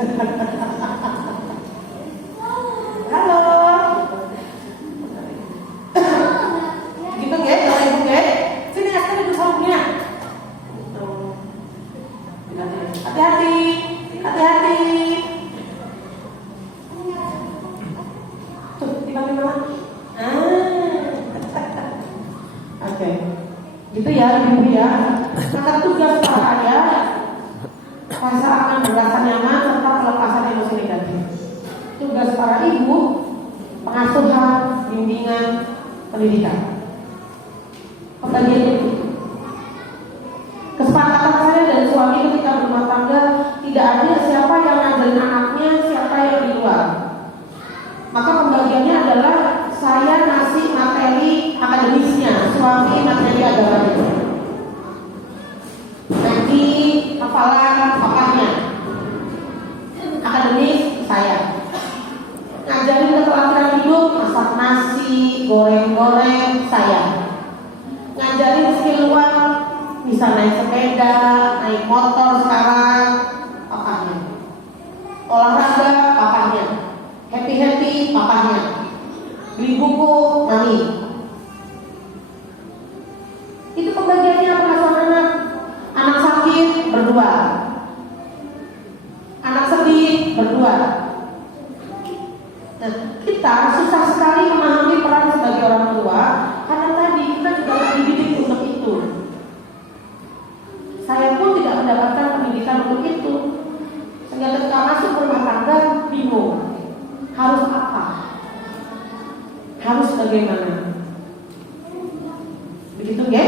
Halo. Gitu ya, kalau ibu ya. Sini Aska duduk sampingnya. Hati-hati, hati-hati. Tuh, dipanggil mama. Oke. Gitu ya, ibu ya. Maka tugas para ayah, rasa aman, merasa nyaman, serta pelepasan emosi negatif. Tugas para ibu, pengasuhan, bimbingan, pendidikan. Pembagian itu. Kesepakatan saya dan suami ketika berumah tangga, tidak ada siapa yang ngajarin anaknya, siapa yang di luar. Maka pembagiannya adalah saya ngasih materi akademisnya, suami materi agamanya. Nanti hafalan papahnya, akademis saya. Ngajarin keterampilan hidup, masak nasi, goreng-goreng saya. Ngajarin skill luar, bisa naik sepeda, naik motor sekarang, papahnya. Olahraga, papahnya. Happy-happy, papahnya. Beli buku, mami. Itu pembagiannya pengasuhan anak. Anak sakit, berdua. Anak sedih, berdua. Nah, kita susah sekali memahami peran sebagai orang tua karena tadi kita juga dididik untuk itu. Saya pun tidak mendapatkan pendidikan untuk itu. Sehingga ketika masuk ke rumah tangga bingung. Harus apa? Harus bagaimana? Begitu ya?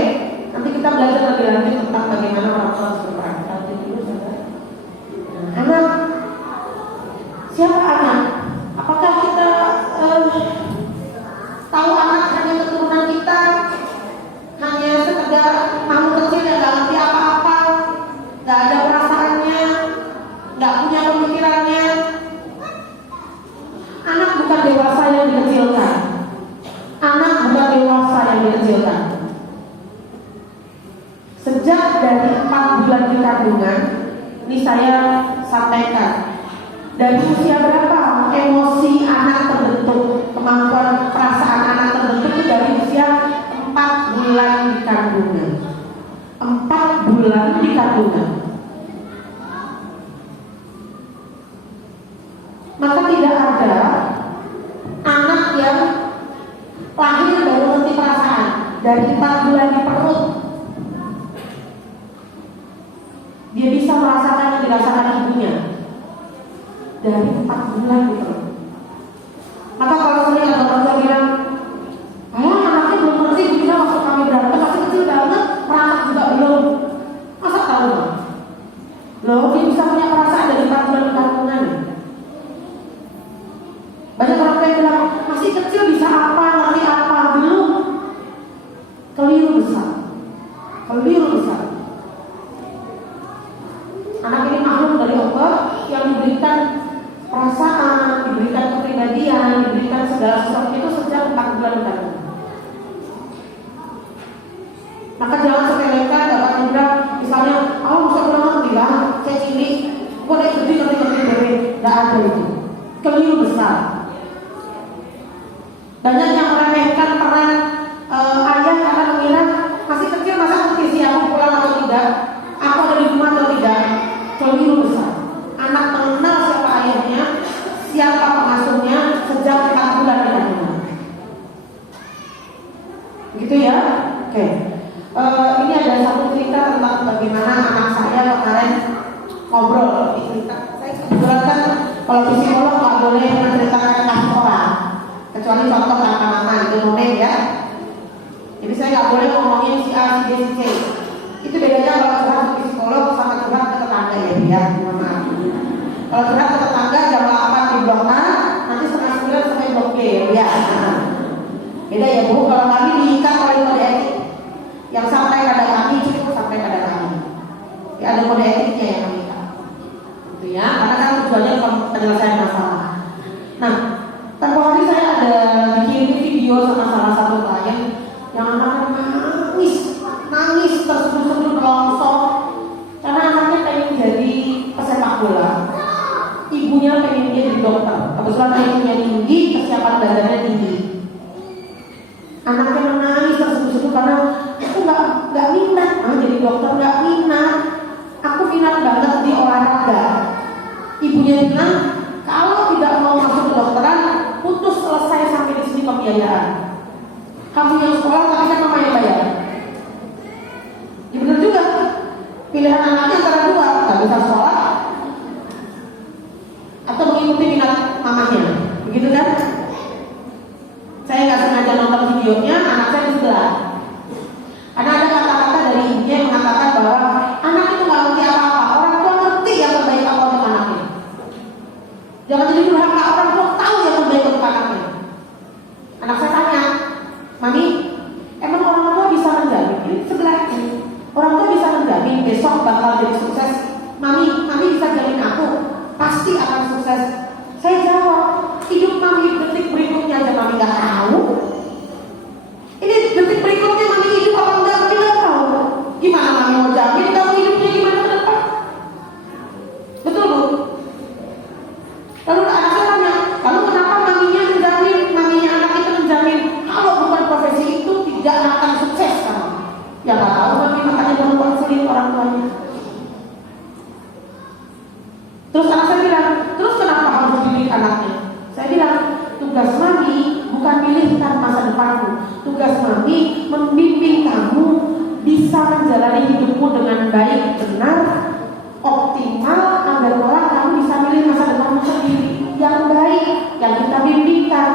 Nanti kita belajar lebih lanjut tentang bagaimana orang tua harus berperan. Lanjut dulu saja. Anak, siapa anak? Apakah kita tahu anak hanya keturunan kita? Hanya sekedar makhluk kecil yang gak ngerti apa-apa, gak ada perasaannya, gak punya pemikirannya. Anak bukan dewasa yang dikecilkan. Anak bukan dewasa yang dikecilkan. Sejak dari 4 bulan di kandungan, ini saya sampaikan. Dari usia berapa emosi anak terbentuk, kemampuan perasaan anak terbentuk itu dari usia 4 bulan di kandungan. 4 bulan di kandungan. Maka tidak ada anak yang lahir baru ngerti perasaan. Dari 4 bulan di perut dia bisa merasakan yang dirasakan ibunya. Dari 4 bulan di perut. Maka kalau sering ada orang bilang, anaknya belum ngerti, begini waktu kami berantem masih kecil banget, perasaan juga belum. Masa tahu? Loh, dia bisa punya perasaan dari 4 bulan di kandungan. Banyak orang yang bilang, masih kecil bisa apa, ngerti apa, belum. Keliru besar. Keliru besar. Anak ini makhluk dari Allah yang diberikan perasaan, diberikan kepribadian, diberikan segala sesuatu itu sejak 4 bulan kandungan. Maka jangan sepelekan, dapat bilang, misalnya, masa bilang bilang, saya cilik, kok dia ngerti, nggak ada itu. Keliru besar. Banyak yang meremehkan peran ayah karena mengira masih kecil masa ngerti sih aku pulang atau tidak, aku ada di rumah atau tidak. Keliru besar. Anak mengenal siapa ayahnya, siapa pengasuhnya sejak 4 bulan di kandungan. Begitu ya? Oke. Ini ada satu cerita tentang bagaimana anak saya kemarin ngobrol. Saya kebetulan kan kalau psikolog nggak boleh menceritakan kasus orang, kecuali contoh kata nama itu nomen ya. Jadi saya nggak boleh ngomongin si A, si B, si C. Itu bedanya kalau curhat ke psikolog sama curhat ke tetangga ya, mohon maaf. Kalau curhat ke tetangga jam 8 di blok A, nanti setengah 9 sampai blok B ya. Beda ya Bu, kalau kami diikat oleh kode etik. Yang sampai pada kami cukup sampai pada kami. Ya ada kode etiknya yang kami ikat. Gitu ya, karena kan tujuannya penyelesaian masalah. Nah, tempo hari saya ada bikin video sama salah satu klien yang anaknya nangis terseduh-seduh longsor karena anaknya pengen jadi pesepak bola. ibunya pengen dia jadi dokter. Kebetulan IQ-nya tinggi, kesiapan belajarnya tinggi. Anaknya menangis terseduh-seduh karena aku nggak minat jadi dokter, nggak minat. Aku minat banget di olahraga. Ibunya bilang kalau tidak mau masuk ke dokteran, putus, selesai sampai di sini pembiayaan. Kamu yang sekolah tapi kan mama yang bayar. Ya benar juga. Pilihan anaknya antara dua, nggak bisa sekolah atau mengikuti minat mamanya, begitu kan? Saya nggak sengaja nonton videonya, anak saya di sebelah. Karena ada kata-kata dari ibunya yang mengatakan bahwa anak itu nggak ngerti apa-apa, orang tua ngerti yang terbaik apa untuk anaknya. Jangan jadi durhaka, orang tua tahu yang terbaik untuk anaknya. Anak saya tanya, Mami, emang orang tua bisa menjamin? Ini sebelah ini, orang tua bisa menjamin besok bakal jadi sukses. Mami bisa jamin aku pasti akan sukses. Saya jawab, hidup Mami detik berikutnya aja Mami nggak tahu. Ini detik berikutnya Mami hidup apa enggak, Mami nggak tahu. Gimana Mami mau jamin kamu hidupnya gimana ke depan? Betul Bu? Lalu anak saya tanya, lalu kenapa maminya anak itu menjamin kalau bukan profesi itu tidak akan sukses kamu? Ya nggak tahu Mami, makanya baru konseling orang tuanya. Terus anak saya bilang, terus kenapa harus dididik anaknya? Saya bilang, tugas Mami bukan pilihkan masa depanmu. Tugas Mami membimbing kamu bisa menjalani hidupmu dengan baik, benar, optimal, agar kelak kamu bisa milih masa depanmu sendiri yang baik, yang kita bimbingkan.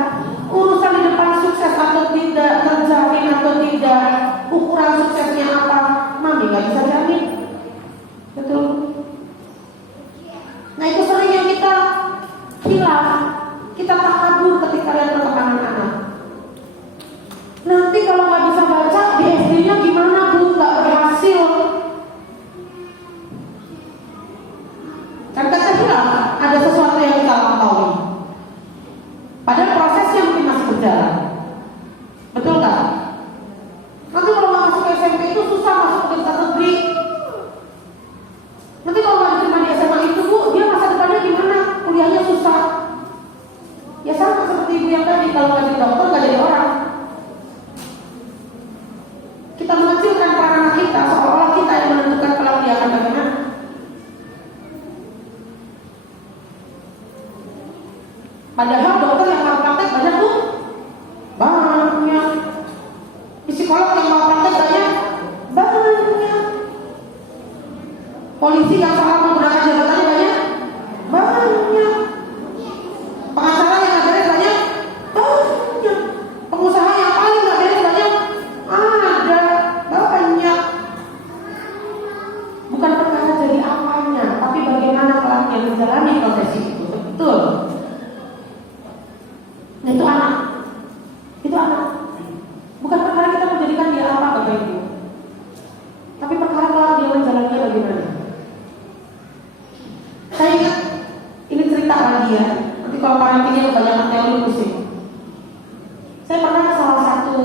Urusan di depan sukses atau tidak, terjamin atau tidak, ukuran suksesnya apa, Mami nggak bisa jamin. Betul? Nah itu sering yang kita hilang, kita takabur ketika lihat perkembangan anak. Nanti kalau nggak bisa baca di SD-nya gimana Bu? Nggak berhasil. Kan kita hilang, ada sesuatu yang kita lampaui. Padahal prosesnya mungkin masih berjalan. Betul nggak? Nanti kalau nggak masuk ke SMP itu susah masuk ke universitas negeri. Nanti kalau nggak diterima di SMA itu Bu, dia masa depannya gimana? Kuliahnya susah. Ya sama seperti ibu yang tadi, kalau nggak jadi dokter nggak jadi orang. Kita mengecilkan peran anak kita, seolah-olah kita yang menentukan kalau dia akan bagaimana. Padahal dokter yang mau praktek banyak Bu, banyak. Psikolog yang mau praktek banyak. Polisi yang salah menggunakan jabatannya banyak. Pengacara yang nggak beres banyak. Pengusaha yang paling nggak beres banyak. Banyak. Bukan perkara jadi apanya, tapi bagaimana kelaknya menjalani profesi itu. Betul. Nah, itu anak. Bukan perkara kita menjadikan dia apa Bapak Ibu, tapi perkara kelak dia menjalannya bagaimana. Saya ingat, ini cerita lagi ya. Nanti kalau parentingnya kebanyakan teori pusing. Saya pernah ke salah satu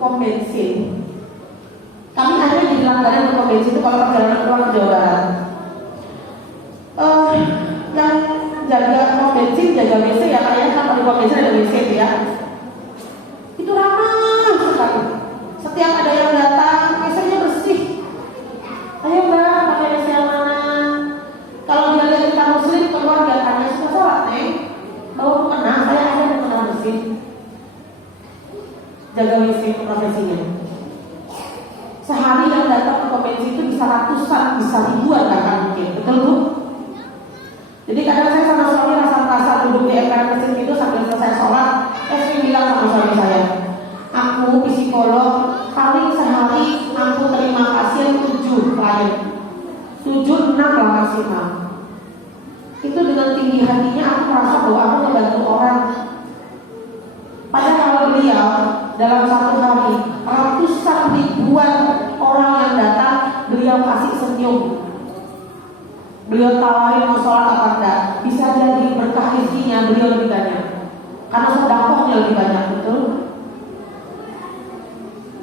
pom bensin. Kami akhirnya jadi langganan ke pom bensin itu kalau perjalanan keluar ke Jawa Barat. Yang jaga pom bensin, jaga WC ya, kayaknya kan di pom bensin ada WC itu ya. Itu ramai sekali. Setiap ada yang datang, WC-nya bersih. Ayo Mbak, pakai WC yang mana? Kalau dia lihat kita muslim, keluar dia tanya, suka sholat Neng? Bawa mukena, saya ada mukena bersih. Jaga WC profesinya. Sehari yang datang ke pom bensin itu bisa ratusan, bisa ribuan bahkan mungkin. Betul Bu? Jadi kadang saya sama suami rasa duduk di emperan mesin itu sambil selesai sholat, saya bilang sama suami saya, aku psikolog paling sehari aku terima pasien 7 klien, 7-6 lah maksimal. Itu dengan tinggi hatinya aku merasa bahwa aku membantu orang. Padahal beliau dalam satu hari ratusan ribuan orang yang datang, beliau kasih senyum. Beliau tawarin mau sholat apa enggak, bisa jadi berkah rezekinya beliau lebih banyak, karena sedekahnya lebih banyak. Betul?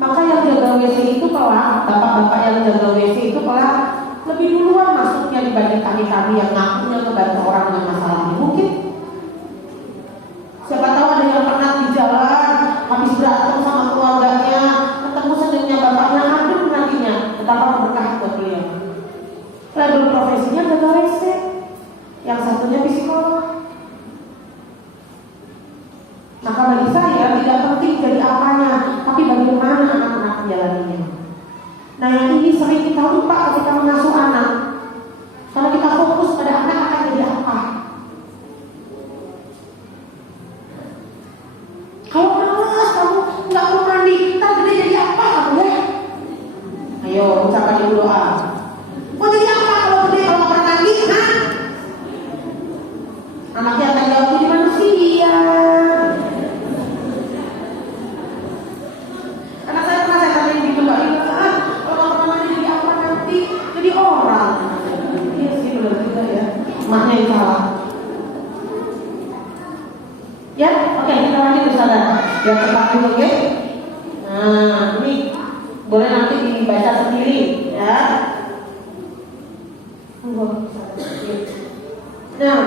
Maka yang jaga WC itu kelak, bapak-bapak yang jaga WC itu kelak lebih duluan masuknya dibanding kami yang ngakunya ngebantu orang dengan masalah ini. Mungkin yang satunya psikolog. Maka bagi saya tidak penting jadi apanya, tapi bagaimana anak-anak menjalaninya. Nah yang ini sering kita lupa ketika mengasuh anak. Kalau kita fokus pada anak akan jadi apa? Kalau malas kamu nggak mau mandi, ntar gede jadi apa kamu ya? Ayo ucapkan dulu doa. Mau jadi apa kalau gede kalau nggak pernah mandi? Hah? Anaknya akan jawab jadi manusia. Karena saya pernah saya tanya gitu Mbak Ina, kalau nggak pernah mandi jadi apa nanti? Jadi orang. Iya sih benar juga ya. Maknya yang salah. Ya, oke kita lanjut saudara. Yang cepat dulu, oke? Nah, ini boleh nanti dibaca sendiri, ya. Nah,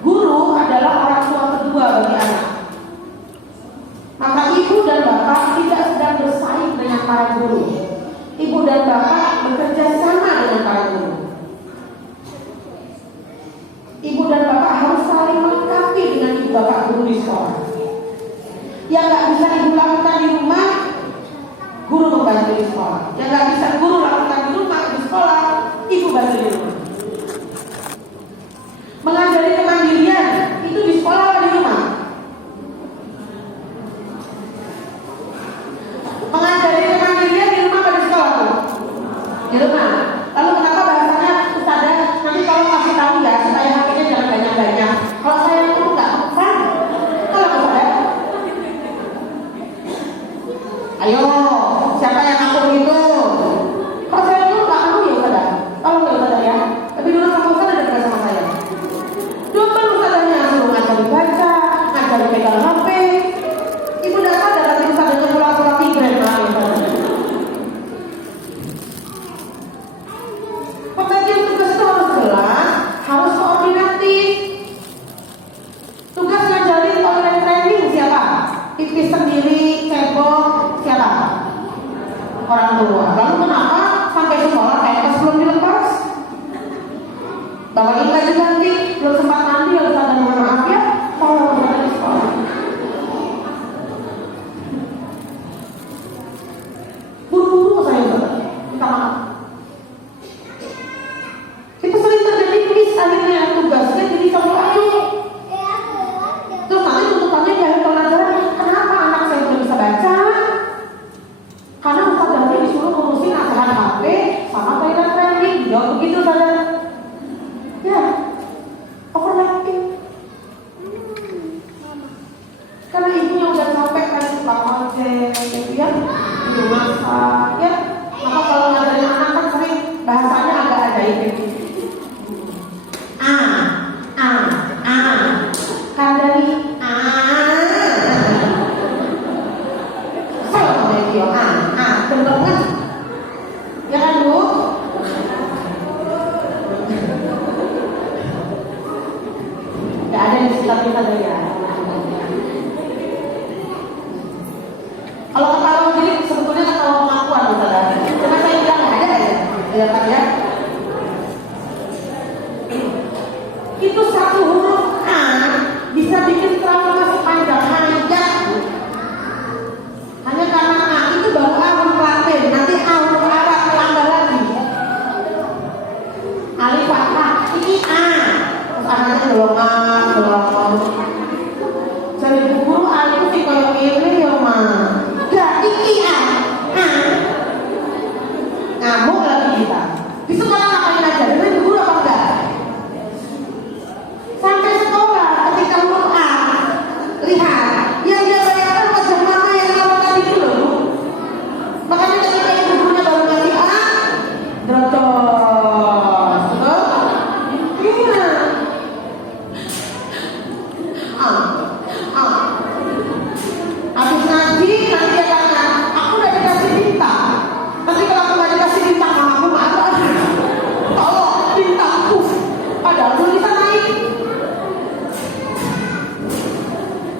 guru adalah orang tua kedua bagi anak. Maka ibu dan bapak tidak sedang bersaing dengan para guru. Ibu dan bapak bekerja sama dengan para guru. Ibu dan bapak harus saling melengkapi dengan ibu bapak guru di sekolah. Yang nggak bisa ibu lakukan di rumah, guru membantu di sekolah. Yang nggak bisa guru lakukan di rumah, di sekolah, ibu bantu di rumah. Mengajari kemandirian itu di sekolah atau di rumah? Mengajari kemandirian di rumah atau di sekolah tuh? Di rumah. Lalu kenapa bahasanya Ustazah nanti kalau kasih tahu ya supaya haknya jangan banyak-banyak. Kalau saya itu nggak kan? Kalau Ustazah, ayo siapa yang ngaku itu? Kalau saya itu nggak ngaku ya Ustazah. Kalau nggak Ustazah ya. Tapi dulu kamu Ustazah ada sama saya. Dulu kan Ustazahnya suruh ngajari baca, ngajari pegang HP. Ibu datang dan Ustazahnya pura-pura migrain lah ya Ustazah. Pembagian tugas itu harus jelas, harus koordinatif. Tugas ngajarin online training siapa? Pipis sendiri, cebok, siapa? Orang tua. Lalu kenapa sampai sekolah kayak belum dilepas? Bapak baju ganti, belum sempat mandi, lalu kata mohon maaf ya, tolong di sekolah. Buru-buru saya minta maaf. Itu sering terjadi miss akhirnya tugasnya jadi campur aduk. Terus nanti tuntutannya di akhir pelajaran, kenapa anak saya belum bisa baca? Karena Ustaz Dani disuruh ngurusin aturan HP sama toilet training. Jawab begitu saja. Ya, overlapping. Karena ibunya udah capek kan suka ojek, gitu ya, ibu masak, ya. Maka kalau ngajarin anak kan sering bahasanya agak ada itu. Kadari bener kan? Ya kan Bu? Gak ada di sekitar kita ya. Kalau ketawa jadi sebetulnya ketawa pengakuan misalnya. Cuma saya bilang gak ada ya. Ya kan ya? Itu satu huruf A bisa bikin trauma sepanjang hayat. Hanya karena A itu baru A huruf Latin, nanti A huruf Arab tambah lagi. Alif fathah, ini A. Terus anaknya belum A, belum. Jadi guru A itu sih kayak ini ya mah. Gak, ini A. Ngamuk lagi kita. Di sekolah ngapain aja? Dengan guru apa enggak? Sampai sekolah ketika huruf A, lihat, yang dia bayangkan wajah mama yang awal tadi itu loh. Makanya ketika ibu gurunya baru ngasih A, drotos, betul? Iya. Habis ngaji, nanti dia kata, aku udah dikasih bintang. Nanti kalau aku nggak dikasih bintang, mamaku marah. Tolong bintangku. Padahal tulisan naik.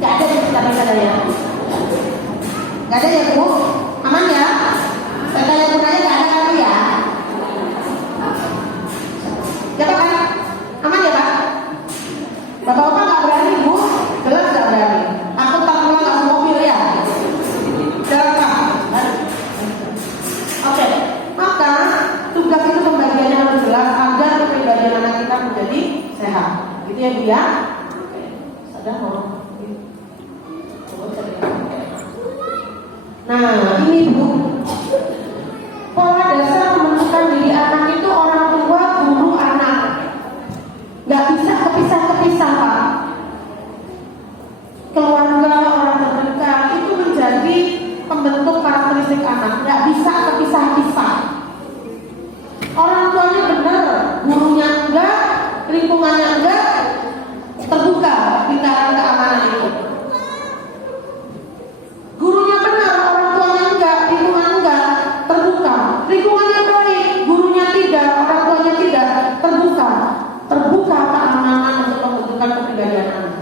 Gak ada di sekitar kita ya. Gak ada ya Bu? Aman ya? Saya tanya gunanya gak ada kan ya? Ya Pak? Aman ya Pak? Gitu ya Bu ya. Sadar mau. Nah ini Bu, pola dasar menentukan diri anak itu orang tua, guru, anak. Gak bisa kepisah-kepisah Pak. Keluarga, orang terdekat itu menjadi pembentuk karakteristik anak. Gak bisa kepisah-pisah. Orang tuanya benar, gurunya enggak, lingkungannya enggak, terbuka lingkaran keamanan itu. Gurunya benar, orang tuanya enggak, lingkungan enggak, terbuka. Lingkungannya baik, gurunya tidak, orang tuanya tidak, terbuka. Terbuka keamanan untuk pembentukan kepribadian anak.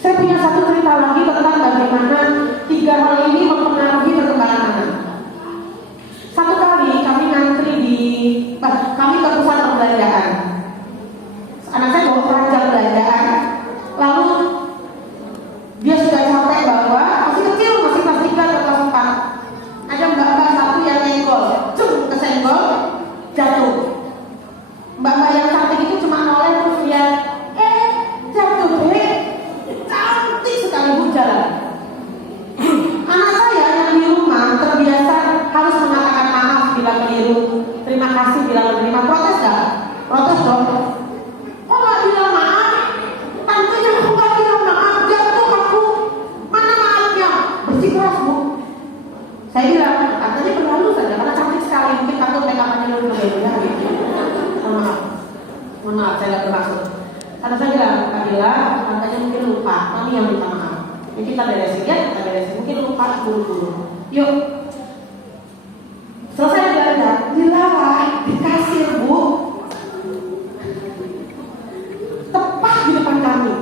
Saya punya satu cerita lagi tentang bagaimana 3 hal ini mempengaruhi perkembangan anak. Satu kali kami kami ke pusat perbelanjaan. Anak saya bawa keranjang belanjaan, lalu dia sudah capek bawa, masih kecil, masih kelas 3 atau kelas 4. Ada mbak-mbak satu yang nyenggol, kesenggol, jatuh. Mbak-mbak yang cantik itu cuma noleh terus lihat, jatuh deh, cantik sekali Bu jalan. Anak saya yang di rumah terbiasa harus mengatakan maaf bila keliru, terima kasih bila menerima. Protes gak? Protes dong. Kok gak bilang maaf? Tantenya aku gak bilang maaf, jatuh aku. Mana maafnya? Bersikeras Bu. Saya bilang, tantenya berlalu saja karena cantik sekali, mungkin takut make-up-nya dulu berbeda gitu. Mohon maaf, saya gak bermaksud. Karena saya bilang, Kak Bila, tantenya mungkin lupa, kami yang minta maaf. Jadi kita beresin ya, kita beresin. Mungkin lupa buru-buru. Yuk. Selesai belanja, dilarang di kasir Bu. Tepat di depan kami.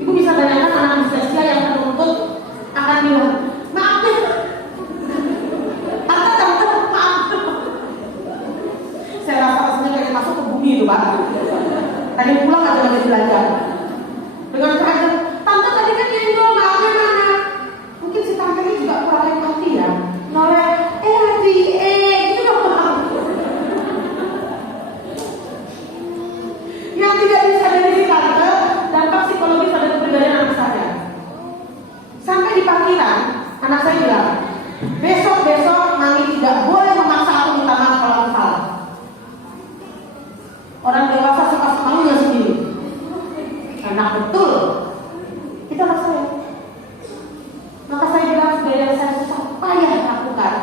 Ibu bisa bayangkan anak dislesia yang menuntut akan bilang, maaf ya. Tante, maaf. Saya rasa rasanya kayak masuk ke bumi itu Pak. Tadi pulang ada lagi belanja. Dengan keranjang, tante tadi kan nyenggol, maafnya mana? Mungkin si tante ini juga kurang empati ya. Noleh, gitu dong. Yang tidak bisa dari si tante, dampak psikologis pada kepribadian anak saya. Sampai di parkiran, anak saya bilang, besok mami tidak boleh memaksa aku minta maaf kalau aku salah. Orang dewasa suka maunya sendiri. Enak betul. Kita rasa ya. Maka saya bilang sebagai yang saya susah payah lakukan,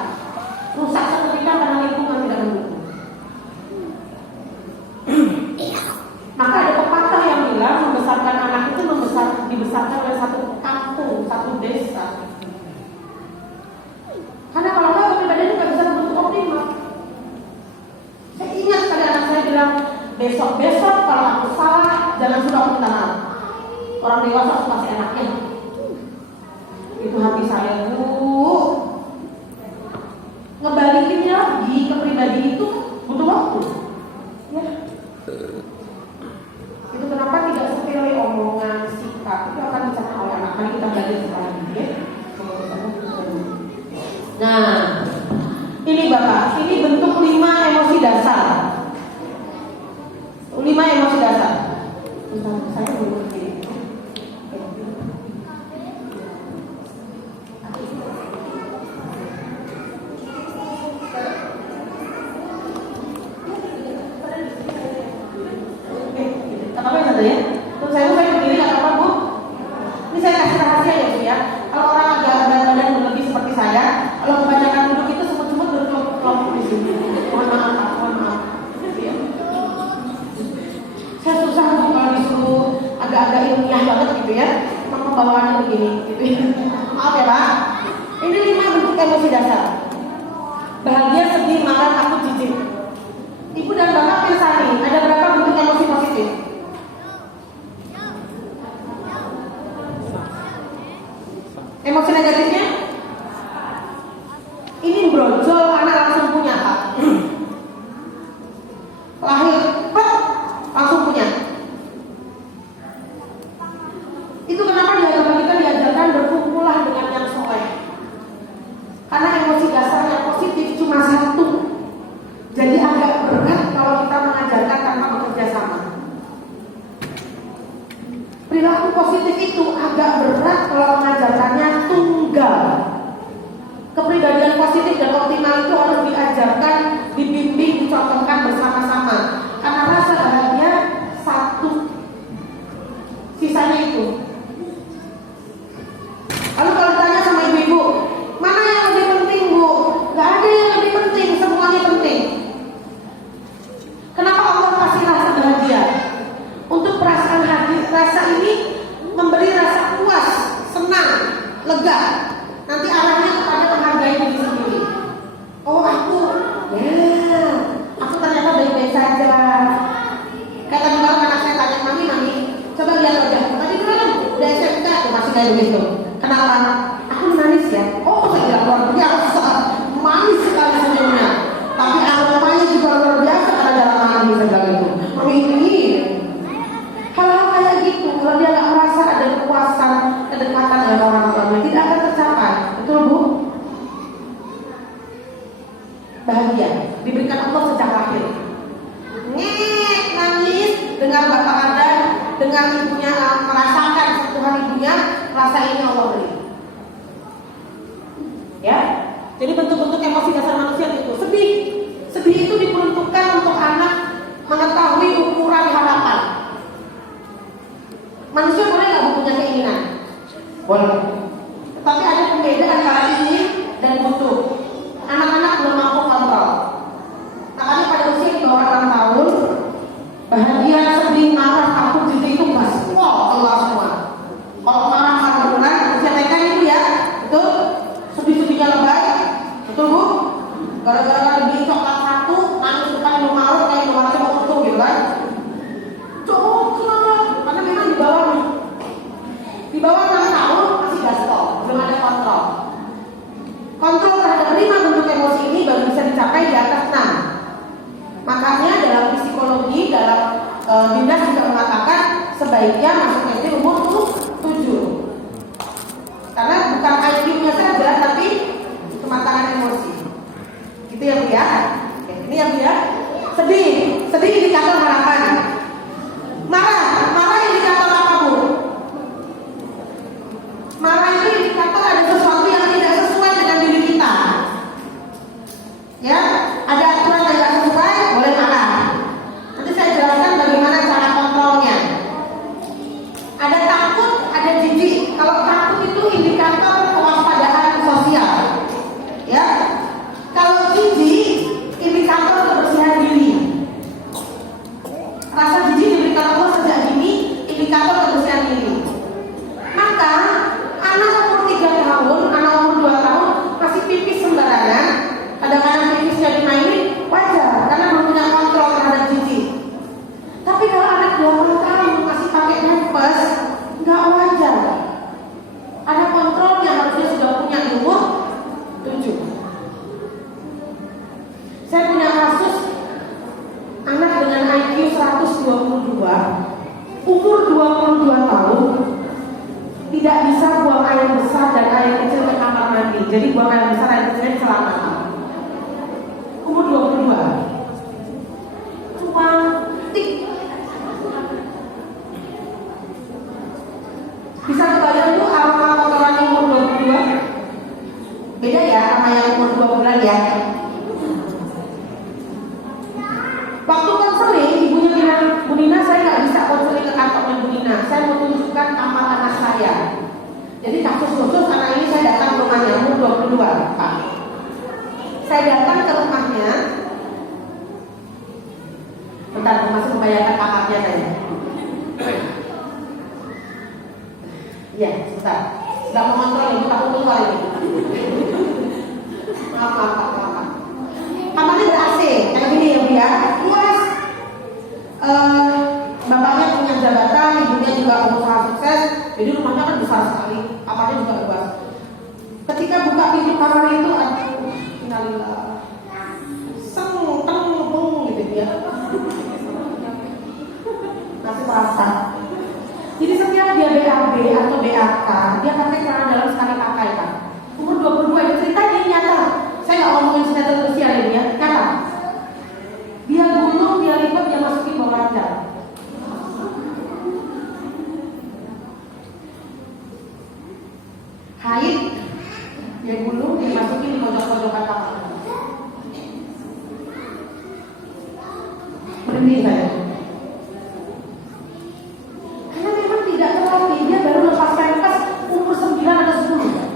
rusak seketika karena lingkungan tidak mendukung. Maka ada pepatah yang bilang membesarkan anak itu dibesarkan oleh satu kampung, satu desa. Karena kalau nggak kepribadiannya nggak bisa bentuk optimal. Saya ingat pada anak saya bilang, besok kalau aku salah jangan suruh aku minta maaf. Orang dewasa suka seenaknya. Itu hati saya Bu. Ngebalikinnya lagi ke pribadi itu butuh waktu. Ya. Itu kenapa tidak sepele omongan, sikap itu akan dicerna oleh anak. Mari kita belajar sekarang ya. Nah, ini Bapak, ini bentuk 5 emosi dasar. 5 emosi dasar. Saya belum ngerti. Apa yang satu ya? Terus saya berdiri nggak apa-apa Bu. Ini saya kasih rahasia ya Bu ya. Kalau orang agak badan berlebih seperti saya, kalau kebanyakan duduk itu semut-semut berkelompok di sini. Mohon maaf. Saya susah Bu kalau disuruh agak-agak ilmiah banget gitu ya. Pembawaannya begini gitu ya. Maaf ya Pak. Ini 5 bentuk emosi dasar. Bahagia, sedih, marah, takut, jijik. Ibu dan Bapak pensani, ada berapa bentuk emosi positif? Emosi negatifnya? Ini brojol, anak langsung punya Pak. Lahir, langsung punya. Itu kenapa di agama kita diajarkan berkumpullah dengan yang soleh. Karena emosi dasar yang positif cuma 1. Jadi agak berat kalau kita mengajak begitu. Kenapa? Aku manis ya. Oh, saya tidak luar biasa. Manis sekali senyumnya. Tapi anggapannya juga luar biasa karena jalan manis segala itu. Ini hal-hal kayak gitu. Kalau dia nggak merasa ada kepuasan, kedekatan dengan orang tuanya, tidak akan tercapai. Betul Bu? Bahagia diberikan Allah sejak lahir. Nangis dengar bapak ada, dengar ibunya merasakan sentuhan ibunya, rasa ini Allah beri. Ya, jadi bentuk-bentuk emosi dasar manusia itu sedih. Sedih itu diperuntukkan untuk anak mengetahui ukuran harapan. Manusia boleh nggak punya keinginan? Boleh. Tapi ada pembeda antara ingin dan butuh. Anak-anak belum mampu kontrol. Makanya pada usia di bawah 6 tahun, bahagia, sedih, marah, takut, jijik itu pas. Wow, keluar semua. Kalau marah benar, usia TK itu ya, betul? Sedih-sedihnya lebay, betul Bu? Gara-gara dibeli coklat satu, nangis depan belum mau, kayak luar coba utuh gitu kan? Coklat, karena memang di bawah 6 tahun masih gaspol, belum ada kontrol. Kontrol terhadap 5 bentuk emosi ini baru bisa dicapai di atas 6. Makanya dalam psikologi, dalam dinas juga mengatakan sebaiknya masuk SD umur 7. Karena bukan IQ-nya saja, tapi kematangan emosi. Gitu ya Bu ya. Ini ya Bu ya. Sedih indikator harapan. Marah indikator apa Bu? Marah itu indikator ada sesuatu yang tidak sesuai dengan diri kita. Ya, ada aturan yang tidak sesuai, boleh marah. Nanti saya jelaskan bagaimana cara kontrolnya. Ada takut, ada jijik. Kalau takut itu indikator kewaspadaan sosial. Ya, kalau jijik indikator kebersihan diri. Rasa jijik diberikan Allah sejak dini, indikator kebersihan diri. Maka anak umur 3 tahun, anak umur 2 tahun masih pipis sembarangan, kadang-kadang pipisnya dimainin, wajar karena belum punya kontrol terhadap jijik. Tapi kalau anak 20 tahun masih pakai pampers, nggak wajar. Ada kontrolnya, harusnya sudah punya di umur 7. Saya punya kasus anak dengan IQ 122, umur 22 tahun, tidak bisa buang air besar dan air kecil ke kamar mandi. Jadi buang air besar, air kecilnya selama umur 22. Cuma bisa kebayang itu aroma kotoran umur 22. Beda ya sama yang umur 2 bulan ya. Waktu konseling, ibunya bilang, Bu Nina, saya nggak bisa konseling ke kantornya Bu Nina. Saya mau tunjukkan kamar anak saya. Jadi kasus khusus anak ini saya datang ke rumahnya umur 22, Pak. Saya datang ke rumahnya. Bentar, masih membayangkan kamarnya saya. Iya, sebentar. Sudah mengontrol ibu takut keluar ini. Maaf. Kamarnya ber-AC, kayak gini ya Bu ya. Luas. Bapaknya punya jabatan, ibunya juga pengusaha sukses. Jadi rumahnya kan besar sekali, kamarnya juga luas. Ketika buka pintu kamar itu, innalillah, teng gitu ya. Masih terasa. Jadi setiap dia BAB atau BAK, dia pakai celana dalam sekali pakai kan. Umur 22, ini cerita ini nyata. Saya nggak ngomongin sinetron kesian ini ya, nyata. Dia gulung, dia lipat, dia masukin bawah ranjang. Haid, dia gulung, dia masukin di pojok-pojokan kamar. Berhenti saya. Karena memang tidak terlatih, dia baru lepas pempes umur 9 atau 10.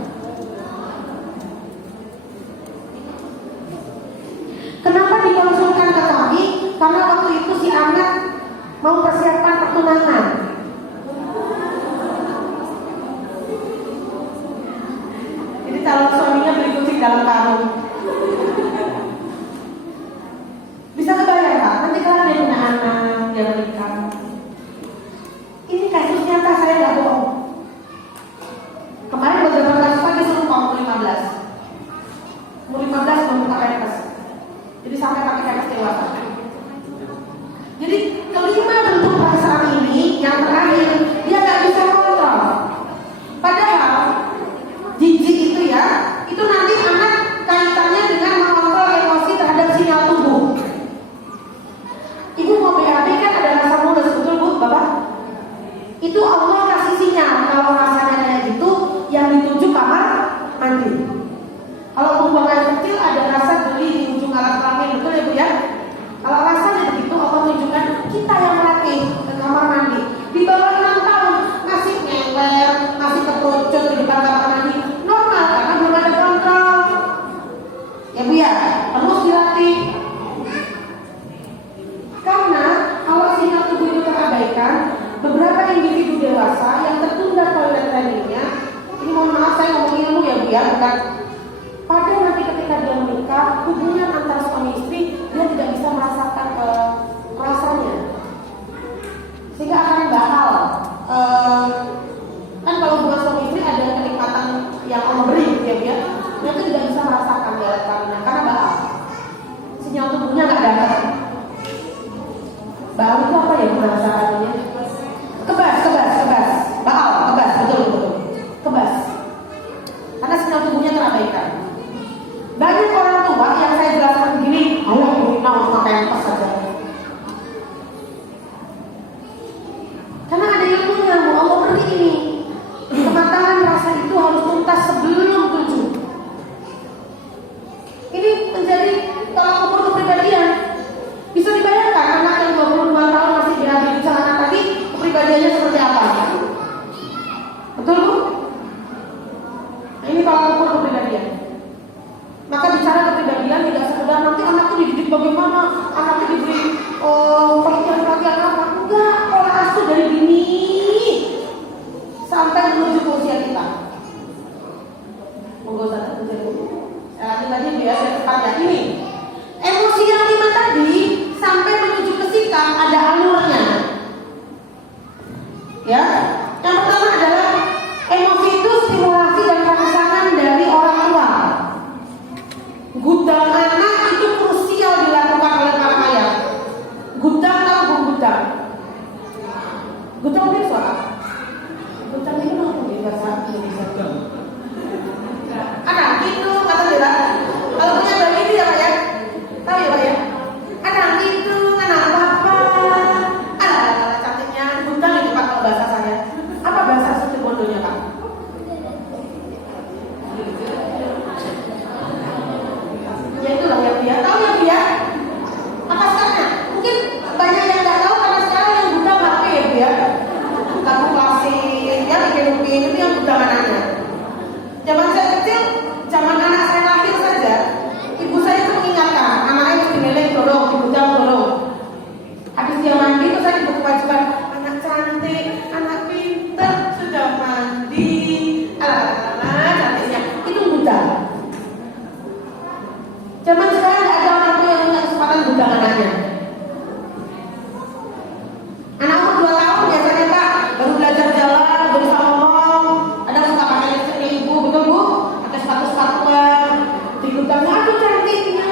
yang terakhir, dia nggak bisa kontrol. Padahal jijik itu ya, itu nanti anak kaitannya dengan mengontrol emosi terhadap sinyal tubuh. Ibu mau BAB kan ada rasa mules, betul Bu, Bapak? Itu Allah kasih sinyal kalau rasanya kayak gitu, yang dituju kamar mandi. Kalau pembuangan kecil ada rasa geli di ujung alat kelamin, betul ya Bu ya? Kalau rasanya begitu, Allah tunjukkan kita yang melatih ke kamar mandi. Di bawah 6 tahun masih ngeler, masih ketucut di depan kamar mandi, normal karena belum ada kontrol. Ya Bu ya, terus dilatih. Karena kalau sinyal tubuh itu terabaikan, beberapa individu dewasa yang tertunda toilet trainingnya, ini mohon maaf saya ngomong ilmu ya Bu ya, bukan. Pada nanti ketika dia menikah, hubungan antara suami istri dia tidak bisa merasakan rasanya, sehingga akan bahal. Kan kalau hubungan suami istri ada kenikmatan yang Allah beri, gitu ya Bu ya. Dia itu tidak bisa merasakan di alat kelaminnya karena bahal. Sinyal tubuhnya nggak dapat. Bahal itu apa ya perasaannya? Kebas. Bahal, kebas, betul. Kebas. Karena sinyal tubuhnya terabaikan. Banyak orang tua yang saya jelaskan begini, Allah ini harus pakai pas saja. Karena ada ilmunya, Allah beri ini. Kematangan rasa itu harus tuntas sebelum 7. Ini menjadi tolak ukur kepribadian. Bisa dibayangkan anak yang 22 tahun masih berada di celana tadi, kepribadiannya seperti apa? Betul Bu? Nah, ini tolak ukur kepribadian. Maka bicara kepribadian tidak sekedar nanti anakku dididik bagaimana, anaknya diberi perhatian apa, enggak, pola asuh dari dini sampai menuju ke usia kita. Monggo Ustaz, lagi biar tepatnya ini. Emosi yang 5 tadi sampai menuju ke sikap ada alurnya. Ya, yang pertama adalah emosi itu stimulasi dan rangsangan dari orang tua. Gudang anak itu krusial dilakukan oleh para ayah. Gudang atau gudang? Gudang itu suara. Gudang itu apa di bahasa Indonesia? Anak itu kata dia. Kalau punya bayi itu ya Pak ya. Tahu ya Pak ya. Anak itu anak apa? Ada cantiknya. Gudang itu Pak kalau bahasa saya. Apa bahasa suci bondonya Pak? Ya itulah yang dia tahu yang dia apa sekarang mungkin banyak yang nggak tahu karena sekarang yang buta HP ya dia lagu klasik ya bikin itu yang buta anaknya. Zaman saya kecil, zaman anak saya lahir saja, ibu saya itu mengingatkan anaknya mesti melek dorong, dibujang dorong. Habis dia mandi itu saya diberi kewajiban anak cantik, anak pintar sudah mandi, ala cantiknya itu buta. Zaman sekarang tidak ada orang tua yang punya kesempatan gudang anaknya. Anak umur 2 tahun biasanya Kak baru belajar jalan, baru bisa ngomong. Ada suka pakai lipstiknya ibu, betul Bu? Pakai sepatu-sepatuan. Di gudangnya, aduh cantiknya.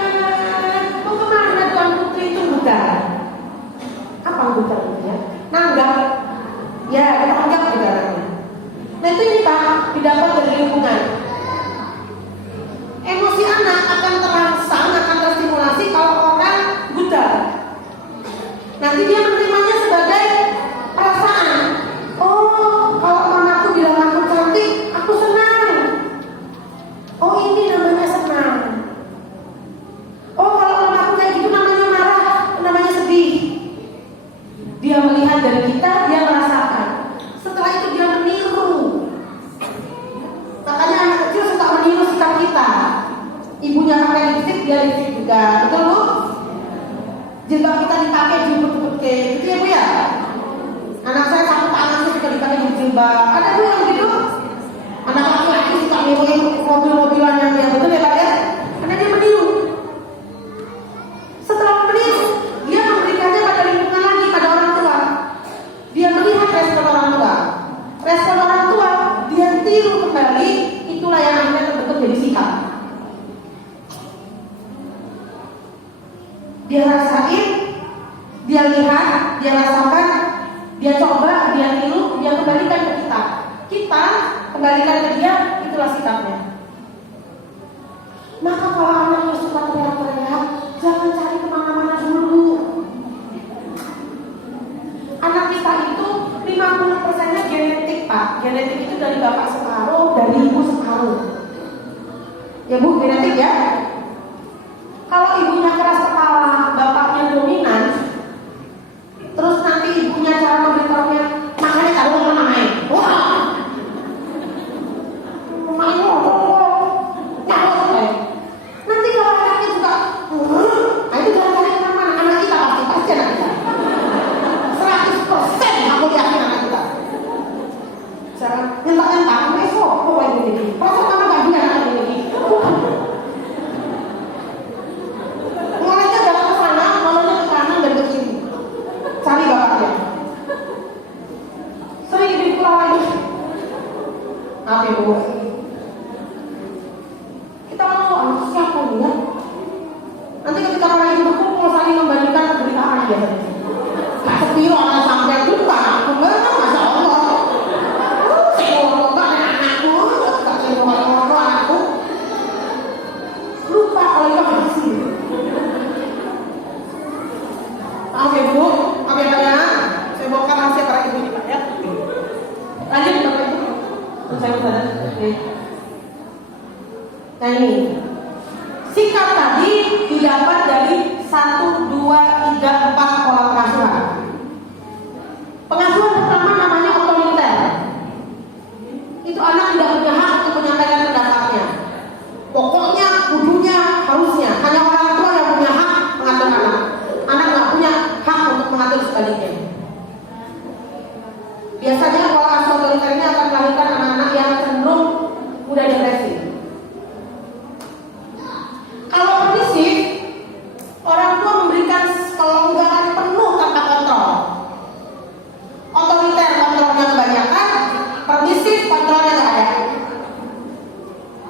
Mau kemana Tuan Putri itu gudang? Apa gudang itu ya? Nanggap. Ya, kita anggap gudangnya. Nah itu ini Pak, didapat dari lingkungan. Emosi anak akan terangsang, akan terstimulasi kalau orang buta. Nanti dia menerimanya sebagai perasaan. Oh, kalau mamaku bilang aku cantik, aku senang. Oh, ini namanya senang. Oh, kalau mamaku kayak gitu namanya marah, namanya sedih. Dia melihat dari kita, dia merasakan. Setelah itu dia meniru. Makanya anak kecil suka meniru sikap kita. Ibunya pakai lipstik, dia lipstik juga, betul Bu? Jilbab kita dipakai jilbab gitu ya Bu ya? Anak saya satu tangan suka dipakai jilbab. Ada Bu yang gitu? Anak laki-laki suka niruin mobil-mobilan yang betul ya Pak ya? Karena dia meniru. Setelah meniru, dia memberikannya pada lingkungan lagi, pada orang tua. Dia melihat respon orang tua. Respon orang tua, dia tiru kembali. Itulah yang akhirnya terbentuk jadi sikap. Dia rasain, dia lihat, dia rasakan, dia coba, kembalikan ke dia, itulah sikapnya. Maka kalau anaknya suka teriak-teriak, jangan cari kemana-mana dulu. Anak kita itu 50%-nya genetik, Pak. Genetik itu dari bapak separuh, dari ibu separuh. Ya Bu, genetik ya. Kalau ibunya keras kepala, bapaknya dominan, terus nanti ibunya cara memberitahunya, makanya kalau mana main, wah, main nanti kalau anaknya juga, nah itu jangan cari kemana-mana. Anak kita pasti anak kita 100% aku yakin anak kita. Jangan nyentang-nyentang, besok kok kayak gini, besok kamu gak bisa anak ini. Mulainya jalan ke sana, mulainya ke kanan dan ke kiri. Cari bapaknya. Sering ibu lagi. Apa ibu? Kita mau anak siapa nih ya? Nanti ketika para ibu berkumpul saling membandingkan penderitaan ya. Nah, sepiro anak sampai lupa, aku nggak, masya Allah. Saya mau anakku, tak saya mau anakku. Lupa oleh kasih. Maaf ya Bu, maaf ya Pak ya. Saya bongkar rahasia para ibu ini Pak ya. Lanjut Bapak Ibu. Saya udah. Nah ini sikap tadi didapat dari 1, 2, 3, 4 pola pengasuhan. Pengasuhan pertama namanya otoriter. Itu anak tidak punya hak untuk menyampaikan pendapatnya. Pokoknya, kudunya, harusnya hanya orang tua yang punya hak mengatur anak. Anak nggak punya hak untuk mengatur sebaliknya. Biasanya pola asuh otoriter ini akan melahirkan anak-anak yang cenderung mudah depresi. Kalau permisif, orang tua memberikan kelonggaran penuh tanpa kontrol. Otoriter kontrolnya kebanyakan, permisif kontrolnya nggak ada.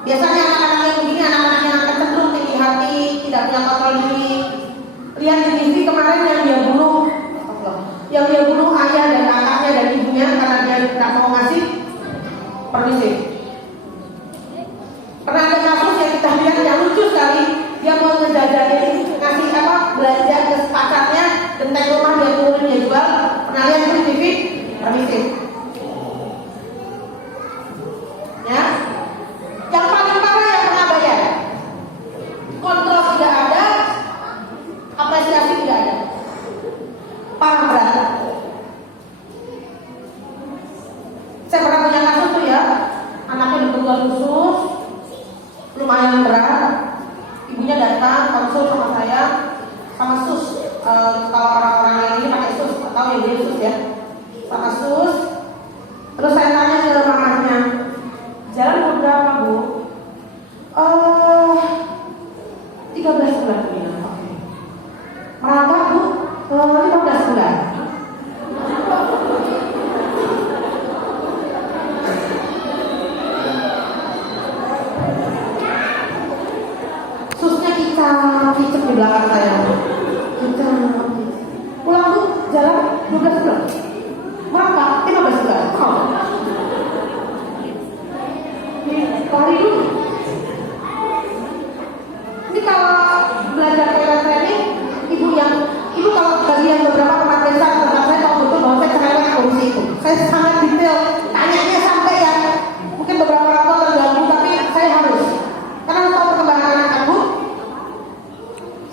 Biasanya anak-anak yang begini, anak-anak yang akan cenderung tinggi hati, tidak punya kontrol diri. Lihat di TV kemarin yang dia bunuh ayah dan kakaknya dan ibunya karena dia tidak mau ngasih, permisif. Pernah ada kasus yang kita lihat yang lucu sekali, dia mau ngejajahin ngasih belanja ke pacarnya, genteng rumah dia turunin dia jual. Pernah lihat di TV? Permisif. Ya, yang paling parah yang pernah bayar, kontrol tidak ada, apresiasi tidak ada, parah berat. Saya pernah punya kasus tuh ya, anaknya berkebutuhan khusus, lumayan berat, ibunya datang konsul sama saya, sama sus. Kalau orang-orang yang ini pakai sus, atau ya dia sus ya, sama sus. Terus saya tanya ke mamanya, jalan umur berapa Bu? 13 bulan Bu. Merawat Bu? 15 bulan. Susnya kicap di belakang saya. Pulang Bu, jalan 12 bulan. Merawat 15 bulan. Kali dulu. Ini kalau belajar toilet training, ibu kalau bagian beberapa pemeriksaan tempat saya tahu betul bahwa saya cerewet ngurusi itu. Saya sangat detail, tanyanya sampai ya mungkin beberapa orang tua terganggu, tapi saya harus karena tahu perkembangan anak aku.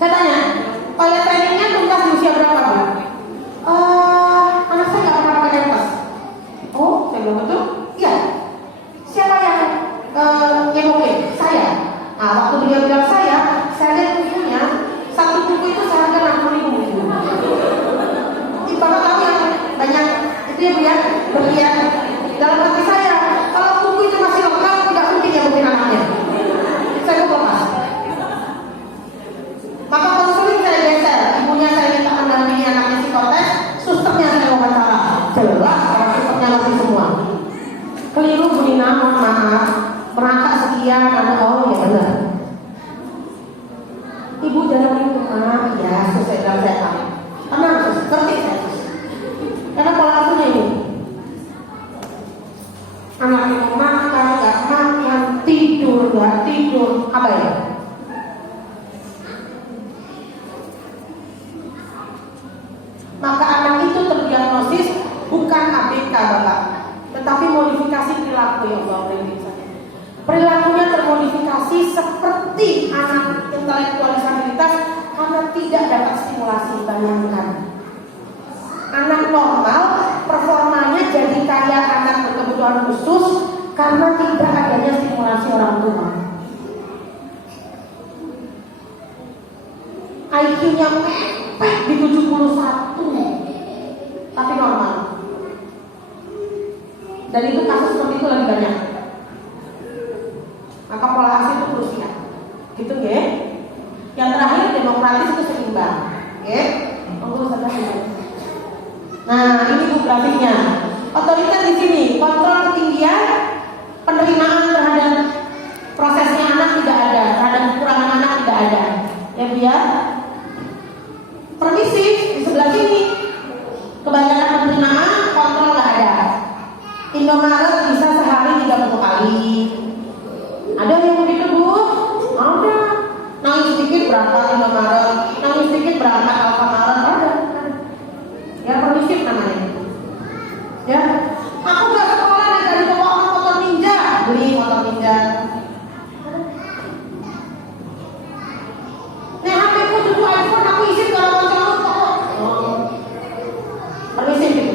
Saya tanya, toilet trainingnya tuntas di usia berapa Bu? Anak saya nggak pernah pakai pampers. Oh, saya bilang betul? Iya. Siapa yang nyemokin? Saya. Nah, waktu beliau bilang saya lihat bukunya, satu buku itu seharga 60.000. Bapak tahu yang banyak itu ya Bu ya, berlian. Dalam hati saya, kalau buku itu masih lengkap, tidak mungkin ya mungkin anaknya. Saya lepas. Maka konseling saya geser, ibunya saya minta mendampingi anaknya psikotes, susternya saya wawancara. Jelas kalau susternya ngerti semua. Keliru Bu Nina, mohon maaf. Merangkak sekian, ada ya benar. Ibu jangan itu ya, saya bilang saya tahu. Tenang, ngerti saya. Karena pola asuhnya ini, anaknya mau makan, termodifikasi perilaku ya Allah. Perilakunya termodifikasi seperti anak intelektual disabilitas karena tidak dapat stimulasi. Bayangkan, anak normal performanya jadi kayak anak berkebutuhan khusus karena tidak adanya stimulasi orang tua. IQ-nya mepet di 71, tapi normal. Dan itu kasus seperti itu lebih banyak. Maka pola asuh itu krusial, gitu ya. Yang terakhir demokratis itu seimbang, ya. Nah, ini tuh grafiknya. Otoritas di sini, kontrol ketinggian, penerimaan terhadap prosesnya anak tidak ada, terhadap kekurangan anak tidak ada. Ya biar permisif di sebelah sini, kebanyakan penerimaan, kontrol nggak ada. Indomaret bisa sehari 30 kali. Ada yang begitu Bu? Ada. Nangis sedikit berangkat Indomaret, nangis sedikit berangkat Alfamaret, ada. Ya permisif namanya. Ya, aku nggak sekolah dari bawa motor ninja, beli motor ninja. Nih HP ku dulu iPhone, aku isi kalau mau pokok. Permisif gitu.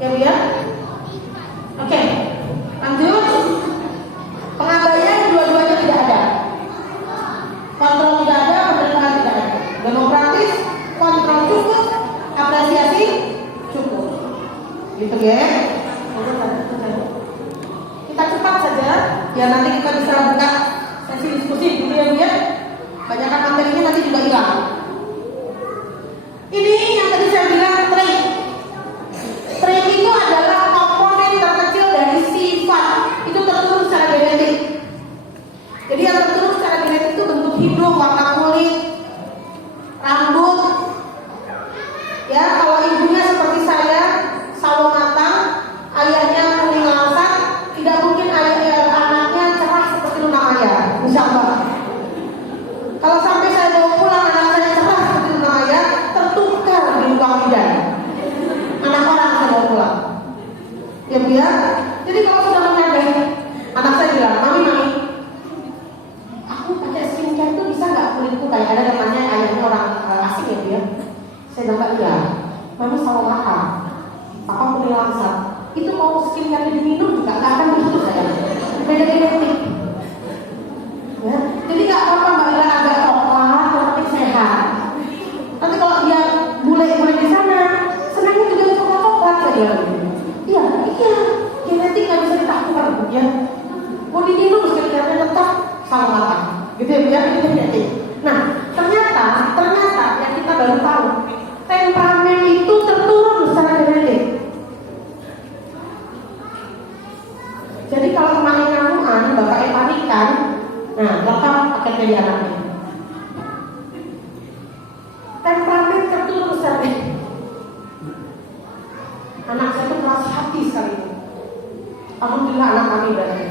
Ya Bu ya. Oke, lanjut. Pengabaian dua-duanya tidak ada. Kontrol tidak ada, penerimaan tidak ada. Demokratis, kontrol cukup, apresiasi cukup. Gitu ya. Kita cepat saja, ya nanti kita bisa buka sesi diskusi gitu ya Bu ya. Banyakan materinya nanti juga hilang. Ini yang tadi saya bilang trait. Trait itu adalah komponen terkecil dari sifat. Itu terturun secara genetik. Jadi yang terturun secara genetik itu bentuk hidung, warna kulit, rambut. Ya, kalau ibunya seperti saya, sawo matang, ayahnya kuning langsat, tidak mungkin anaknya cerah seperti Luna Maya, insya Allah. Kalau sampai saya bawa pulang anak saya cerah seperti Luna Maya, tertukar di ruang bidan. Anak orang saya bawa pulang. Ya Bu ya. Jadi kalau sudah menyadari, anak saya bilang, mami, aku pakai skincare itu bisa nggak kulitku kayak ada namanya ayahnya orang asing ya Bu ya. Saya bilang iya. Mami sama makan. Papa kuning langsat. Itu mau skincare diminum juga nggak akan begitu saya. Beda genetik. Ya. Jadi nggak apa-apa Mbak Ira agak coklat, tapi sehat. Nanti kalau dia bule-bule di sana, senangnya juga coklat-coklat saja. Iya, genetik nggak bisa ditaklukkan ya. Mau diminum skincare tetap sama makan. Gitu ya Bu ya, itu genetik. Nah, ternyata yang kita baru tahu, temperamen itu terturun secara genetik. Jadi kalau kemarin ngamuan, bapaknya panikan, nah lengkap pakai dari anaknya. Temperamen terturun secara genetik. Anak saya itu keras hati sekali. Alhamdulillah anak kami berarti.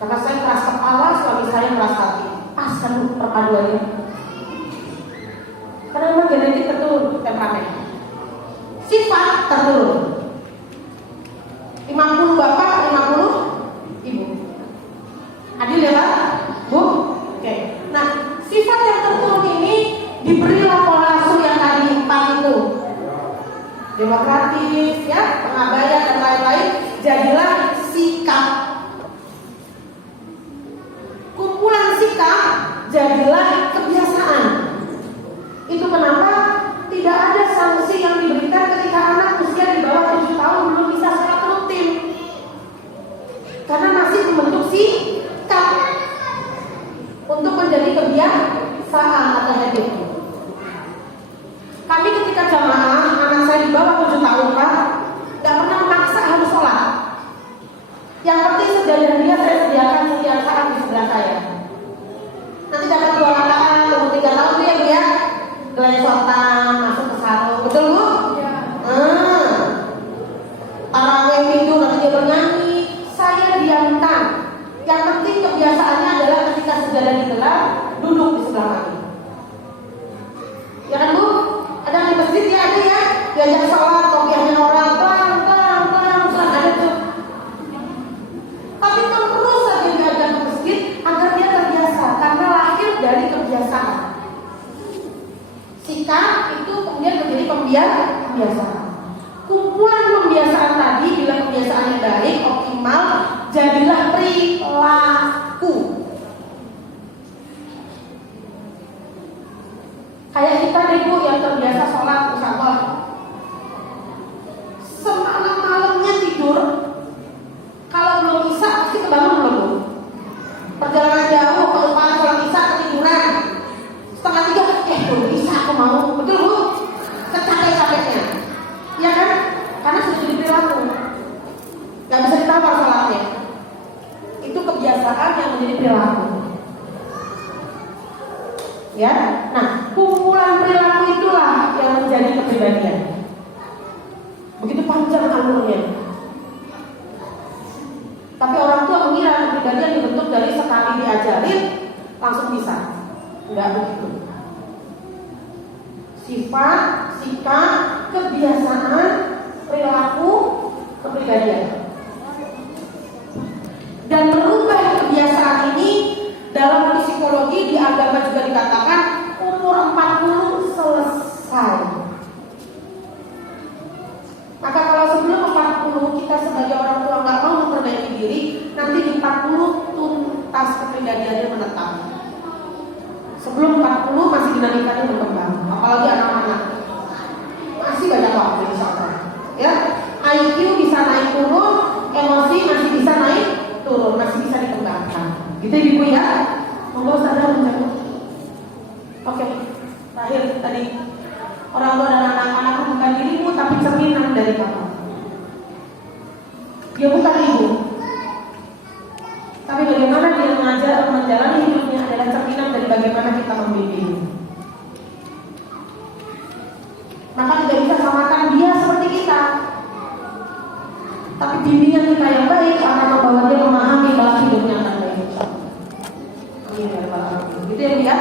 Karena saya keras kepala, suami saya keras hati. Pas kan perpaduannya. Karena memang genetik terturun temperamen. Sifat terturun. 50 bapak, 50 ibu. Adil ya Pak? Bu? Oke. Nah, sifat yang terturun ini diberilah pola asuh yang tadi 4 itu. Demokratis, ya, pengabaian dan lain-lain. Jadilah sikap. Kumpulan sikap jadilah kebiasaan. Itu kenapa tidak ada sanksi yang diberikan ketika anak usia di bawah 7 tahun belum bisa sholat rutin. Karena masih membentuk sikap untuk menjadi kebiasaan atau habit. Kami ketika jamaah, anak saya di bawah 7 tahun Pak, gak pernah memaksa harus sholat. Yang penting sejajar dia saya sediakan setiap saat di sebelah saya. Nanti dapat 2 rakaat, umur 3 tahun dia gelesotan, masuk ke sarung. Betul Bu? Iya. Tarawih itu nanti dia bernyanyi. Saya diamkan. Yang penting kebiasaannya adalah ketika sejadah digelar, duduk di sebelah kami. Ya kan Bu? Ada di masjid ya ada ya, diajak sholat, kopi sikat itu kemudian menjadi pembiasaan. Kumpulan pembiasaan tadi, bila kebiasaan yang baik, optimal, jadilah perilaku. Kayak kita nih Bu yang terbiasa sholat musafir, semalam-malamnya tidur, kalau belum isya pasti kebangun belum Bu? Perjalanan jauh, kalau sholat isya ketiduran, setengah 3, belum isya aku mau, betul Bu? Secapek-capeknya, ya kan? Karena sudah jadi perilaku, nggak bisa ditawar sholatnya. Itu kebiasaan yang menjadi perilaku. Ya, nah kumpulan perilaku itulah yang menjadi kepribadian. Begitu panjang alurnya. Tapi orang tua mengira kepribadian dibentuk dari sekali diajarin langsung bisa. Enggak begitu. Sifat, sikap, kebiasaan, perilaku, kepribadian. Dan merubah kebiasaan ini dalam psikologi di agama juga dikatakan umur 40 selesai. Maka kalau sebelum 40 kita sebagai orang tua nggak mau memperbaiki diri, nanti di 40 tuntas kepribadiannya menetap. Sebelum 40 masih dinamikanya berkembang, apalagi anak-anak masih banyak waktu insya Allah. Ya, IQ bisa naik turun, emosi masih bisa naik turun, masih bisa dikembangkan. Gitu Ibu ya, monggo sadar mencakup. Oke, terakhir tadi orang tua dan anak-anak bukan dirimu tapi cerminan dari kamu. Dia bukan ibu, tapi bagaimana dia menjalani hidupnya adalah cerminan dari bagaimana kita membimbing. Maka tidak bisa samakan dia seperti kita. Tapi bimbingan kita yang baik akan membawa dia memahami bahwa hidupnya akan baik. Gitu ya Bu ya.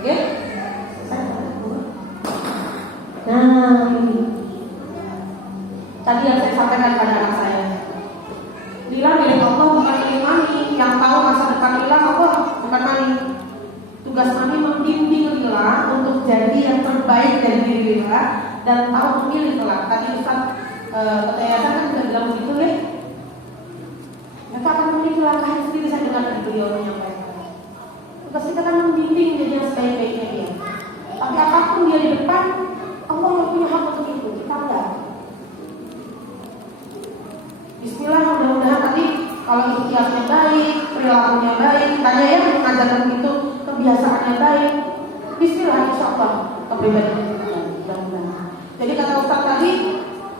Oke. Nah ini tadi yang saya sampaikan pada anak saya. Lila milik Allah bukan milik mami. Yang tahu masa depan Lila Allah, bukan mami. Tugas mami membimbing Lila untuk jadi yang terbaik dari diri Lila dan tahu memilih kelak. Tadi Ustaz Yayasan kan sudah bilang begitu ya. Mereka akan memiliki langkahnya sendiri, saya dengar dari beliau menyampaikan. Tugas kita kan membimbing jadi yang sebaik-baiknya dia. Tapi apapun dia di depan, Allah yang punya hak untuk itu, kita enggak. Bismillah, mudah-mudahan tadi kalau ikhtiarnya baik, perilakunya baik, tanya ya mengajarkan itu kebiasaannya baik. Bismillah, insya Allah kepribadian kita mudah-mudahan. Jadi kata Ustaz tadi,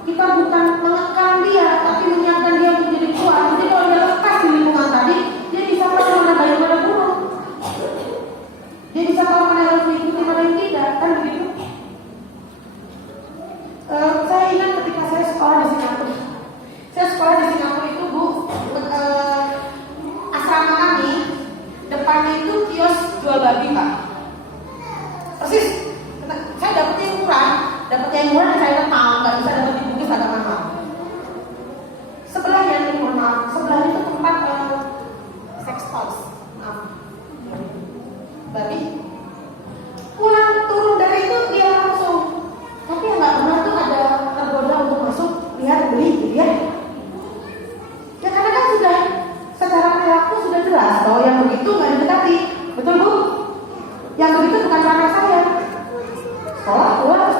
kita bukan mengekang dia, tapi menyiapkan dia untuk jadi kuat. Jadi kalau dia lepas di lingkungan tadi, dia bisa tahu mana baik mana buruk. Dia bisa tahu mana yang harus diikuti mana yang tidak, kan begitu? Saya ingat ketika saya sekolah di Singapura. Saya sekolah di Singapura itu Bu, asrama kami depannya itu kios jual babi Pak. Persis. Saya dapetnya yang murah dan saya tahu nggak bisa dapat di Bugis agak mahal. Sebelahnya ini mohon maaf, sebelahnya itu tempat sex toys, babi. Pulang turun dari itu dia langsung, tapi yang nggak pernah tuh ada tergoda untuk masuk lihat beli gitu ya. Ya karena kan sudah secara perilaku sudah jelas bahwa yang begitu nggak didekati, betul Bu? Yang begitu bukan anak saya. Sekolah keluar,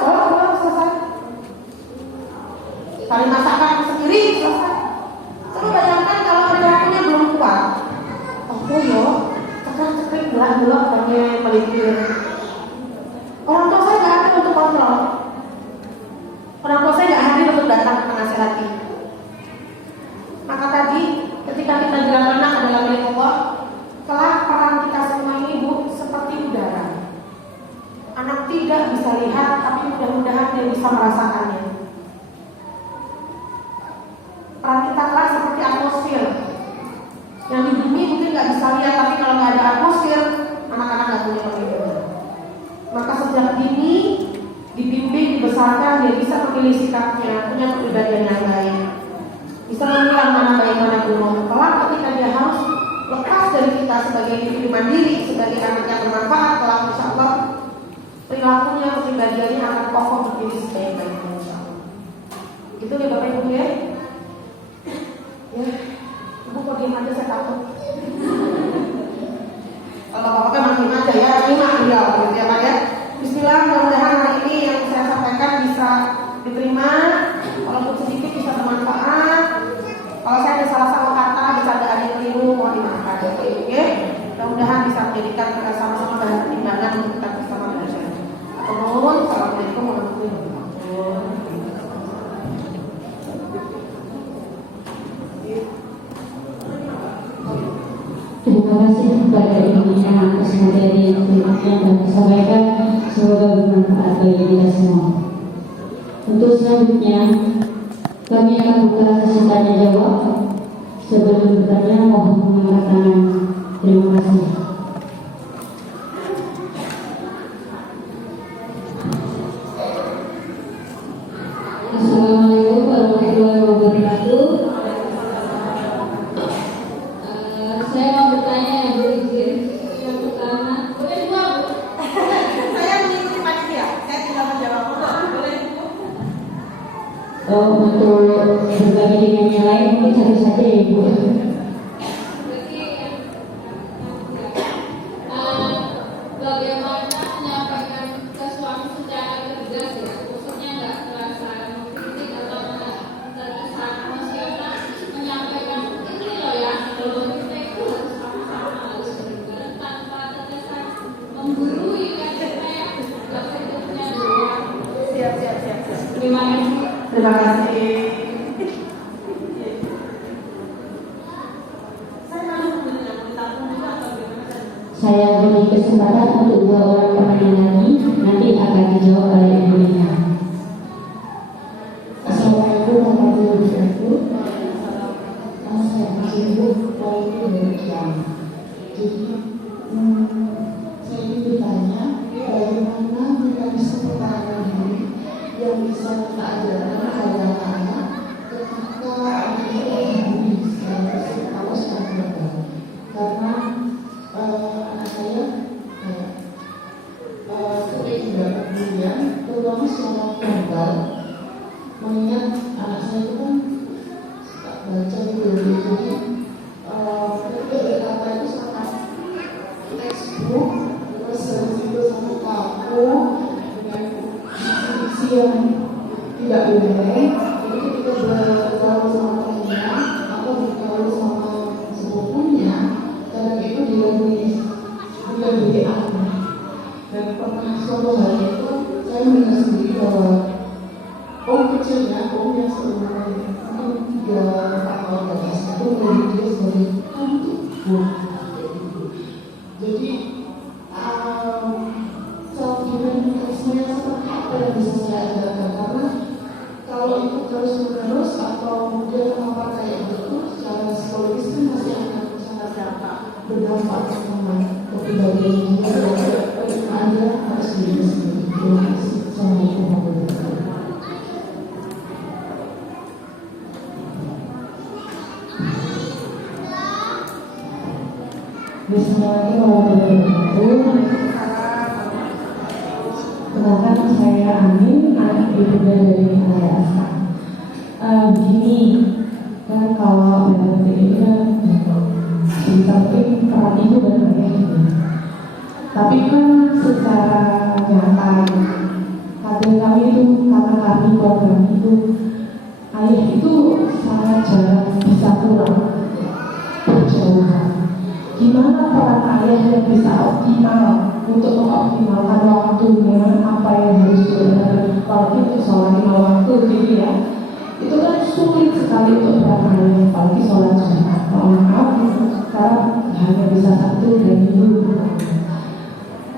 selesai. Cari masakan sendiri, selesai. Coba bayangkan kalau perilakunya belum kuat. Oh yo, cekrik gelap hanya melipir. Orang tua saya nggak hadir untuk kontrol. Orang tua saya nggak hadir untuk datang menasihati. Maka tadi ketika kita bilang anak adalah milik Allah, kelak peran kita semua ini Bu seperti udara. Anak tidak bisa lihat, tapi mudah-mudahan dia bisa merasakannya. Peran kita kelak seperti atmosfer. Yang di bumi mungkin nggak bisa lihat, tapi kalau nggak ada atmosfer, anak-anak nggak punya pemikiran. Maka sejak dini dibimbing, dibesarkan, dia bisa memilih sikapnya, punya kepribadian yang baik, bisa memilah mana baik mana buruk. Kelak ketika dia harus lepas dari kita sebagai individu mandiri, sebagai anak yang bermanfaat, kelak insya Allah perilakunya, kepribadiannya akan kokoh berdiri sebaik-baiknya insya Allah. Gitu ya Bapak Ibu ya. Ya, Ibu kok diam aja, saya takut. Kalau Bapak kan makin aja ya, terima beliau gitu ya Pak ya. Bismillah, mudah-mudahan hari ini yang saya sampaikan bisa diterima, walaupun sedikit bisa bermanfaat. Kalau saya ada salah-salah kata, bisa ada yang keliru, mohon dimaafkan Bapak Ibu ya. Mudah-mudahan bisa menjadikan kita sama-sama bahan pertimbangan untuk kita bersama belajar. Assalamualaikum warahmatullahi wabarakatuh. Terima kasih kepada Ibu atas materi yang telah disampaikan. Semoga bermanfaat bagi kita semua. Untuk selanjutnya, kami akan buka sesi tanya jawab. Sebelum bertanya, mohon mengangkat tangan. Terima kasih. Assalamualaikum warahmatullahi wabarakatuh. Saya mau bertanya yang berizin. Yang pertama, Saya mengikuti panitia, saya tidak menjawab. Boleh Ibu? untuk berbagi dengan yang lain mungkin satu saja ya Ibu. Bagaimana menyampaikan ke suami secara tegas ya, maksudnya nggak terasa mengkritik atau terkesan emosional, menyampaikan ini loh ya, kalau kita itu harus sama-sama harus bergerak tanpa terkesan menggurui kan, kayak nggak sedihnya doang. Siap. Terima kasih. Terima kasih. Saya beri kesempatan untuk 2 orang penanya lagi, nanti akan dijawab oleh Ibu Lina. Assalamualaikum warahmatullahi wabarakatuh. Saya sibuk poin demikian. Jadi saya ingin bertanya bagaimana mekanisme pertahanan diri yang bisa kita ajarkan kepada anak ketika anak itu dibully secara fisik atau secara verbal. Karena anak saya sering mendapat bulian, terutama secara verbal. Mengingat anak saya itu kan suka baca gitu, jadi ketika berkata itu sangat textbook, terus dari situ sangat kaku dengan diksi yang tidak boleh. Jadi ketika bergaul sama temannya atau bergaul sama sepupunya, kadang itu dilebih aneh. Dan pernah suatu hari itu saya mendengar sendiri bahwa kecilnya, yang seumuran mungkin 3-4 tahun ke atas itu menjadi dia sebagai hantu. Jadi self-defense mekanismenya seperti apa yang bisa saya ajarkan? Karena kalau itu terus-menerus atau dia terpapar kayak gitu, secara psikologis kan masih akan sangat berdampak sama kepribadian dia dan ada harus diri sendiri. Terima kasih. Assalamualaikum warahmatullahi wabarakatuh. Bismillahirrahmanirrahim. Kenalkan saya Amin, anak ibunda dari Ayah Asa. Begini, kan kalau dalam ini kan di samping peran ibu dan ayah gitu. Tapi kan secara nyata, kadang kami itu karena kami keluarga itu ayah itu sangat jarang bisa pulang berjauhan. Gimana peran ayah yang bisa optimal untuk mengoptimalkan waktunya, apa yang harus dilakukan, apalagi untuk sholat 5 waktu gitu ya. Itu kan sulit sekali untuk peran ayah, apalagi sholat Jumat. Mohon maaf, sekarang hanya bisa 1 dan minggu.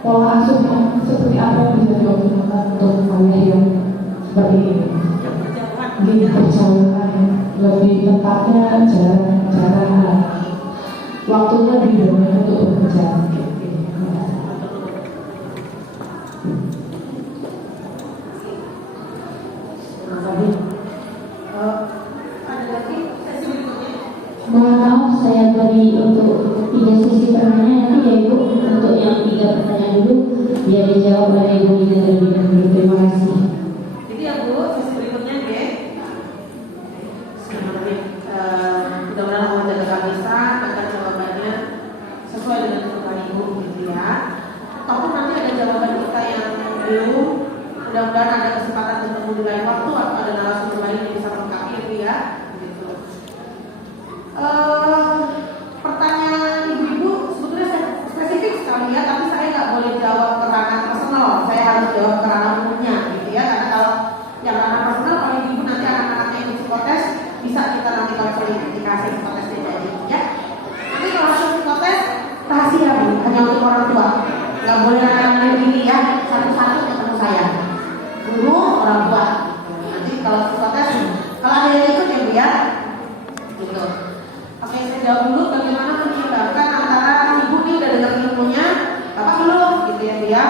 Pola asuhnya seperti apa yang bisa dioptimalkan untuk ayah yang seperti ini? Mungkin berjauhan, lebih tepatnya jarang waktunya lebih banyak untuk bekerja. Mohon maaf, saya beri untuk 3 sesi pertanyaan nanti ya Ibu, untuk yang 3 pertanyaan dulu, biar dijawab oleh Ibu Ida terlebih dahulu. Terima kasih. Itu ya Bu, sesi berikutnya ya. Mudah-mudahan mau jaga bisa agar jawabannya sesuai dengan kebutuhan Ibu gitu ya. Ataupun nanti ada jawaban kita yang belum, mudah-mudahan ada kesempatan bertemu di lain waktu atau ada narasumber lain yang bisa melengkapi itu ya. Gitu. Pertanyaan ibu-ibu sebetulnya spesifik sekali ya, tapi saya nggak boleh jawab ke ranah personal, saya harus jawab ke ranah umumnya gitu ya. Karena kalau yang ranah personal, kalau ibu nanti anak-anaknya yang psikotes bisa kita nanti konseling dikasih psikotesnya jadi ya. Nanti kalau hasil psikotes rahasia Bu, hanya untuk orang tua, nggak boleh anak-anak begini ya, satu-satu ketemu saya, guru, orang tua. Nanti kalau psikotes, kalau ada yang ikut ya Bu ya, gitu. Oke, saya jawab dulu bagaimana menyeimbangkan antara ibu nih udah dengar ilmunya, bapak belum, gitu ya Bu ya.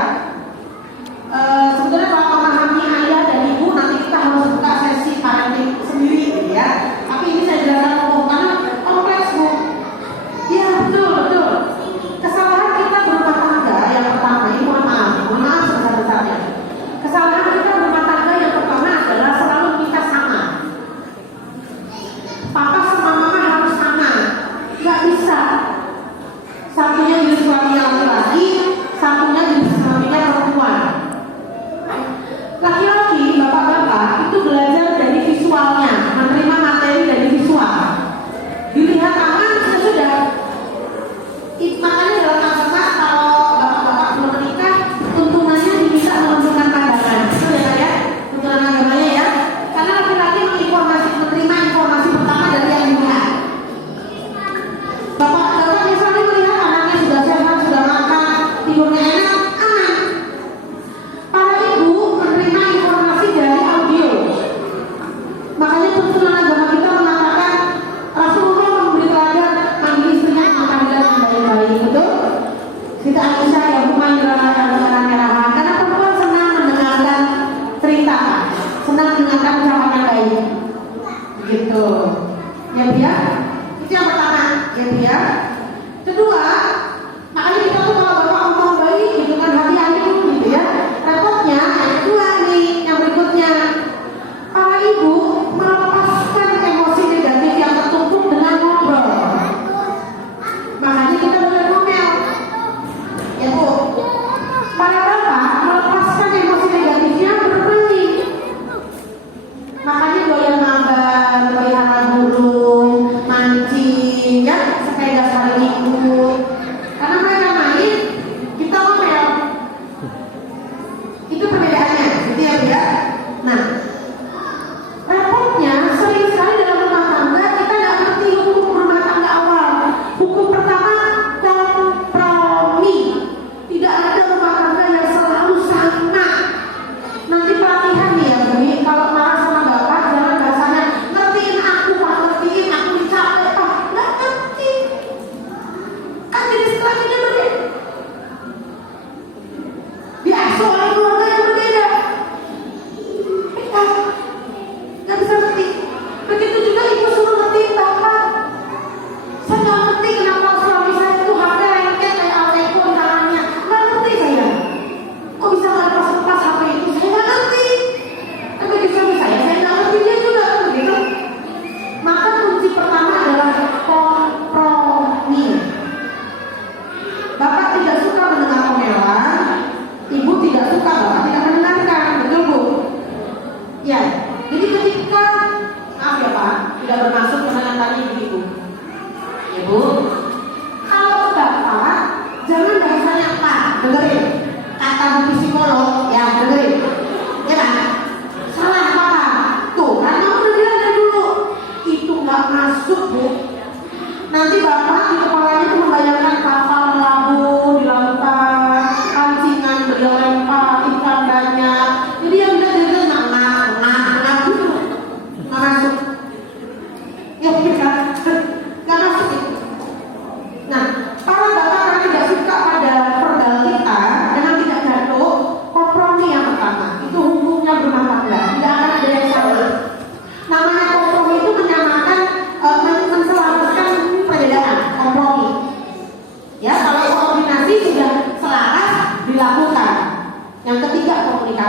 Sebenarnya kalau memahami ayah dan ibu nanti kita harus buka sesi parenting sendiri, gitu ya. Tapi ini saya jelaskan umum karena kompleks Bu. Ya betul. Kesalahan kita berumah tangga yang pertama ini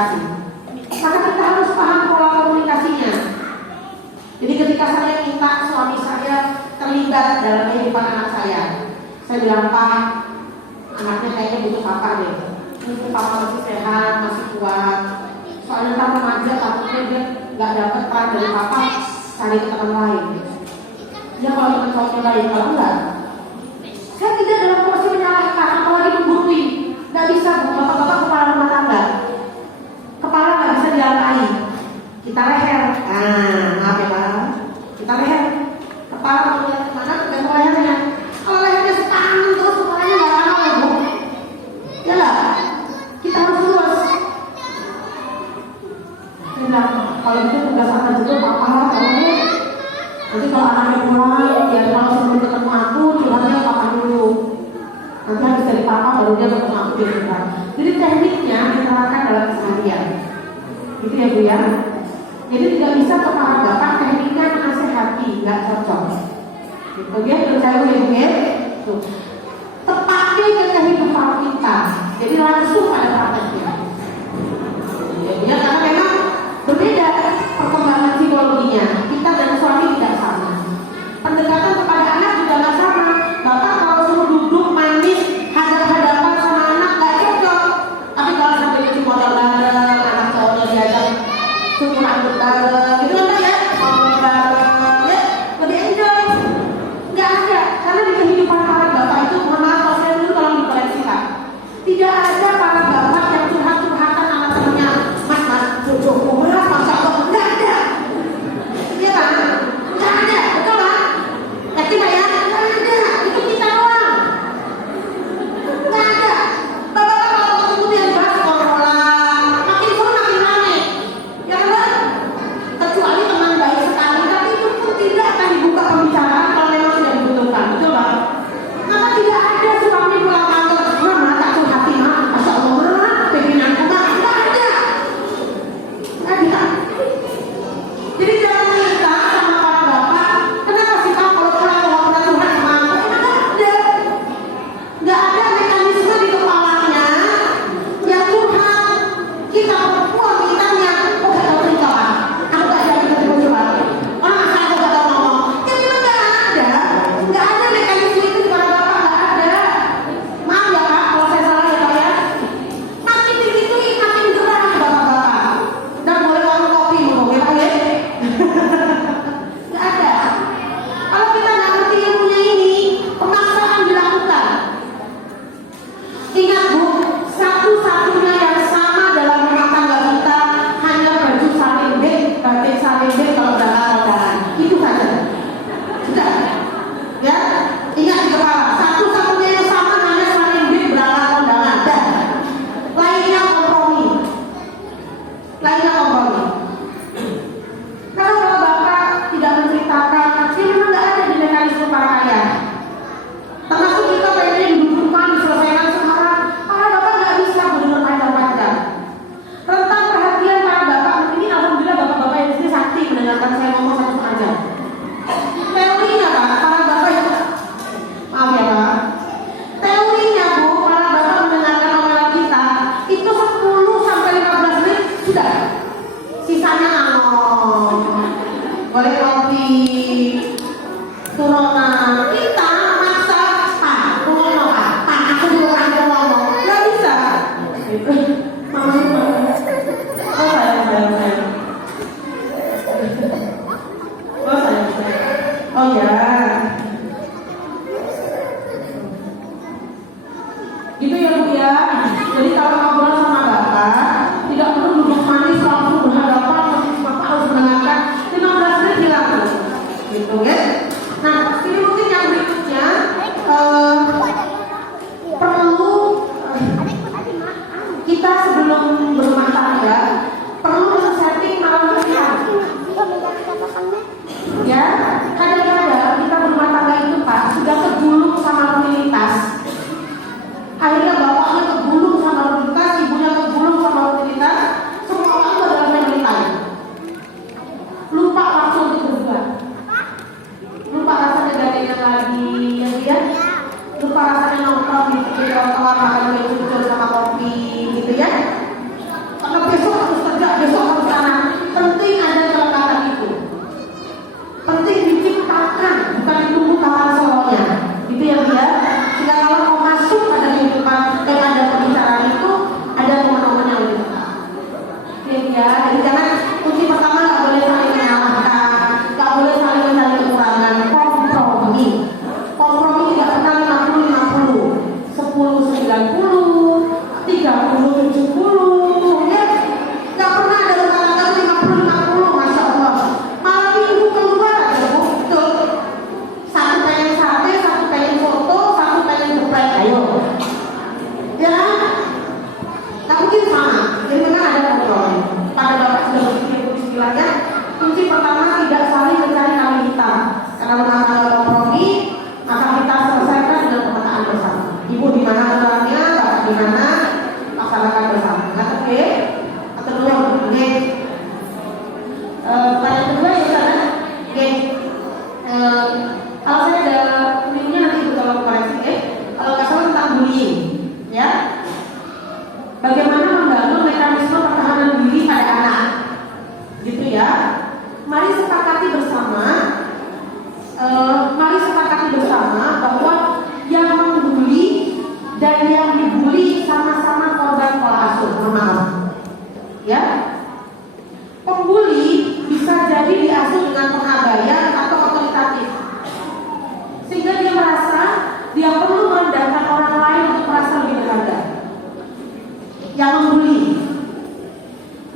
komunikasi. Maka kita harus paham pola komunikasinya. Jadi ketika saya minta suami saya terlibat dalam kehidupan anak saya bilang, Pak, anaknya kayaknya butuh papa deh. Mungkin papa masih sehat, masih kuat. Soalnya ntar remaja takutnya dia nggak dapat peran dari papa, cari ke teman lain. Ya kalau teman cowoknya baik, kalau enggak, saya tidak dalam posisi menyalahkan, apalagi menggurui. Nggak bisa, bapak-bapak kepala rumah tangga. Kepala nggak bisa dialahi. Kita leher. Maaf ya Pak. Kita leher. Kepala mau lihat kemana, tergantung lehernya. Kalau lehernya setangan terus kepalanya nggak lama ya Bu. Ya lah, kita harus lurus. Nah, kalau itu tugas anak juga papa lah, nanti kalau anaknya pulang, dia kalau sebelum ketemu aku, curhatnya papa dulu. Nanti habis dari papa baru dia ketemu aku di rumah. Jadi tekniknya diterapkan dalam keseharian. Gitu ya Bu ya. Jadi tidak bisa kepala bapak tekniknya menasehati, nggak cocok. Gitu ya, percaya ya. Tuh. Tepatnya ke kehidupan kita. Jadi langsung pada prakteknya. Ya, karena memang berbeda perkembangan psikologinya. Kita dan suami tidak sama. Pendekatan kepada anak juga nggak sama. Bapak kalau suruh duduk manis hadap-hadapan sama anak nggak cocok. Tapi kalau sampai cuci motor bareng, anak cowoknya diajak cuci rambut bareng, gitu kan ya, ngomong bareng, ya lebih enjoy. Nggak ada, karena di kehidupan para bapak itu, mohon maaf kalau saya dulu tolong dikoreksikan. Tidak ada para bapak yang curhat-curhatan anak temannya, mas, cucuku mas, masa kok nggak ada. Iya kan? Nggak ada, betul kan? Yakin Pak ya? Nggak ada, itu kita doang. Nggak ada. Bapak-bapak kalau ketemu dia bahas obrolan, makin seru makin rame. Ya kan? Kecuali teman baik sekali, tapi itu pun tidak akan dibuka pembicaraan kalau memang tidak dibutuhkan, betul Pak? Maka tidak ada suami pulang kantor, mama tak curhati mah, masya Allah mah, pengen aku mah, nggak ada.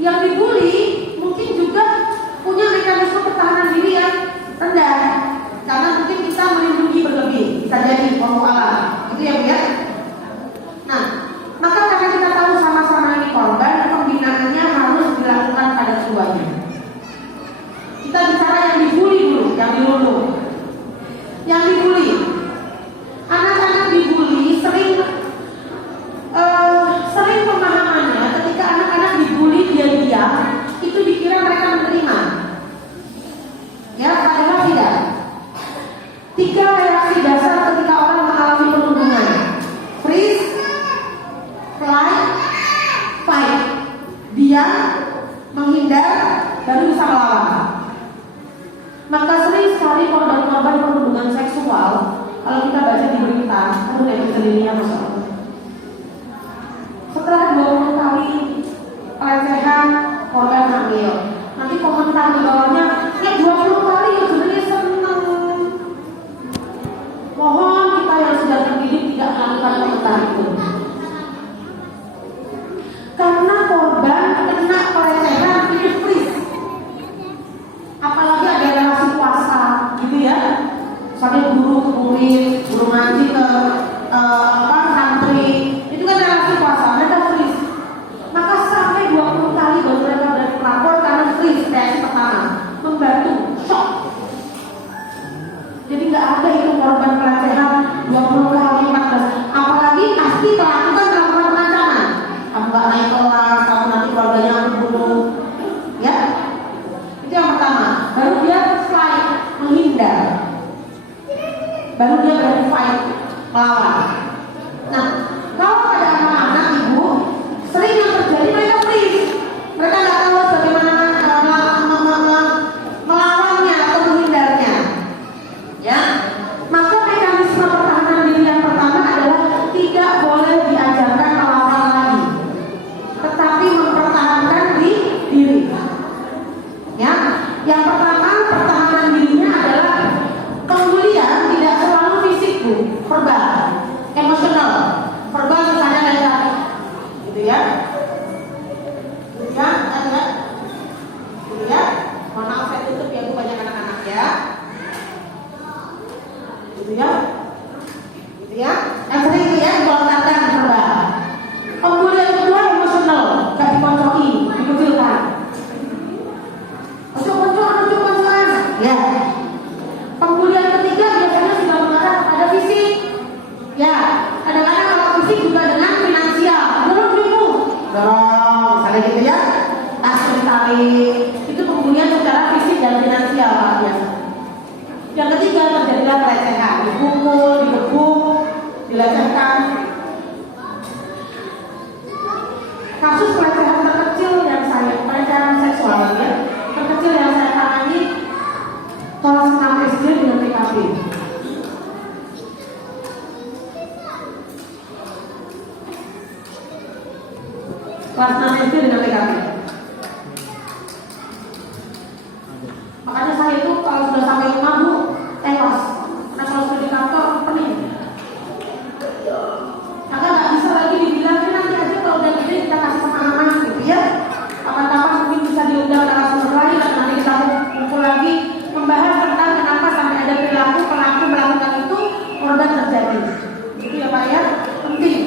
Yang dibully mungkin juga punya mekanisme pertahanan diri yang rendah, karena mungkin kita melindungi berlebih, bisa jadi wallahu a'lam. Itu ya Bu ya. Nah, maka karena kita tahu sama-sama ini korban, pembinaannya harus dilakukan pada keduanya. Kita bicara yang dibully dulu, yang dilulu. Yang dibully, anak-anak dibully sering pemahamannya ketika anak-anak dibully dia diam, itu dikira mereka menerima. Ya, padahal tidak. 3 reaksi dasar ketika orang mengalami perundungan: freeze, flight, fight. Diam, menghindar, baru bisa melawan. Maka sering sekali korban-korban perundungan seksual, kalau kita baca di berita, aduh netizen ini ya Masya Allah, setelah 20 kali pelecehan korban hamil, nanti komentar di bawahnya, ya 20 kali ya sebenarnya seneng. Mohon kita yang sudah terdidik tidak melakukan komentar itu, karena korban kena pelecehan ini freeze. Apalagi ada relasi kuasa gitu ya, sampai guru ke murid, guru ngaji ke santri, itu kan relasi kuasa, mereka freeze. Maka sampai 20 kali baru mereka berani melapor karena freeze. Reaksi pertama membantu shock. Jadi nggak ada itu korban pelecehan 20 kali 14, apalagi pasti pelaku kan melakukan pengancaman, kamu nggak naik kelas, kamu nanti keluarganya aku bunuh, ya. Itu yang pertama. Baru dia fight, menghindar, baru dia berani fight, melawan. Nah, kalau pada anak-anak ibu, sering yang terjadi mereka freeze, mereka nggak tahu bagaimana melawannya atau menghindarnya, ya. Maka mekanisme pertahanan diri yang pertama adalah tidak boleh diajarkan melawan lagi, tetapi mempertahankan diri. Ya, yang pertama pertahanan dirinya adalah pembulian tidak selalu fisik Bu, verbal, emosional. Verbal misalnya kayak tadi, gitu ya, gitu ya, gitu ya. Mohon maaf saya tutup ya Bu, banyak anak-anak ya, gitu ya, gitu ya. Yang sering itu ya dilontarkan verbal. Pembulian kedua emosional, gak dikoncoki, dikucilkan. Ya. Pembulian ketiga biasanya sudah mengarah kepada fisik. Ya, kadang-kadang kalau fisik juga dengan finansial. Dorong duitmu, dorong, misalnya gitu ya. Tas ditarik. Itu pembulian secara fisik dan finansial Pak biasa. Yang ketiga terjadilah pelecehan, dipukul, digebuk, dilecehkan. Kasus pelecehan terkecil yang pelecehan seksual ya, terkecil yang saya tangani kelas 6 SD dengan TKP. Kelas 6 SD dengan TKP. Makanya saya itu kalau sudah sampai rumah Bu, tewas. Karena kalau sudah di kantor pening. Maka nggak bisa lagi dibilang nanti aja kalau udah gede kita kasih pemahaman gitu ya. Kapan-kapan mungkin bisa diundang narasumber lain dan nanti kita kumpul lagi membahas tentang kenapa sampai ada perilaku pelaku melakukan itu korban terjadi. Itu ya Pak ya, penting.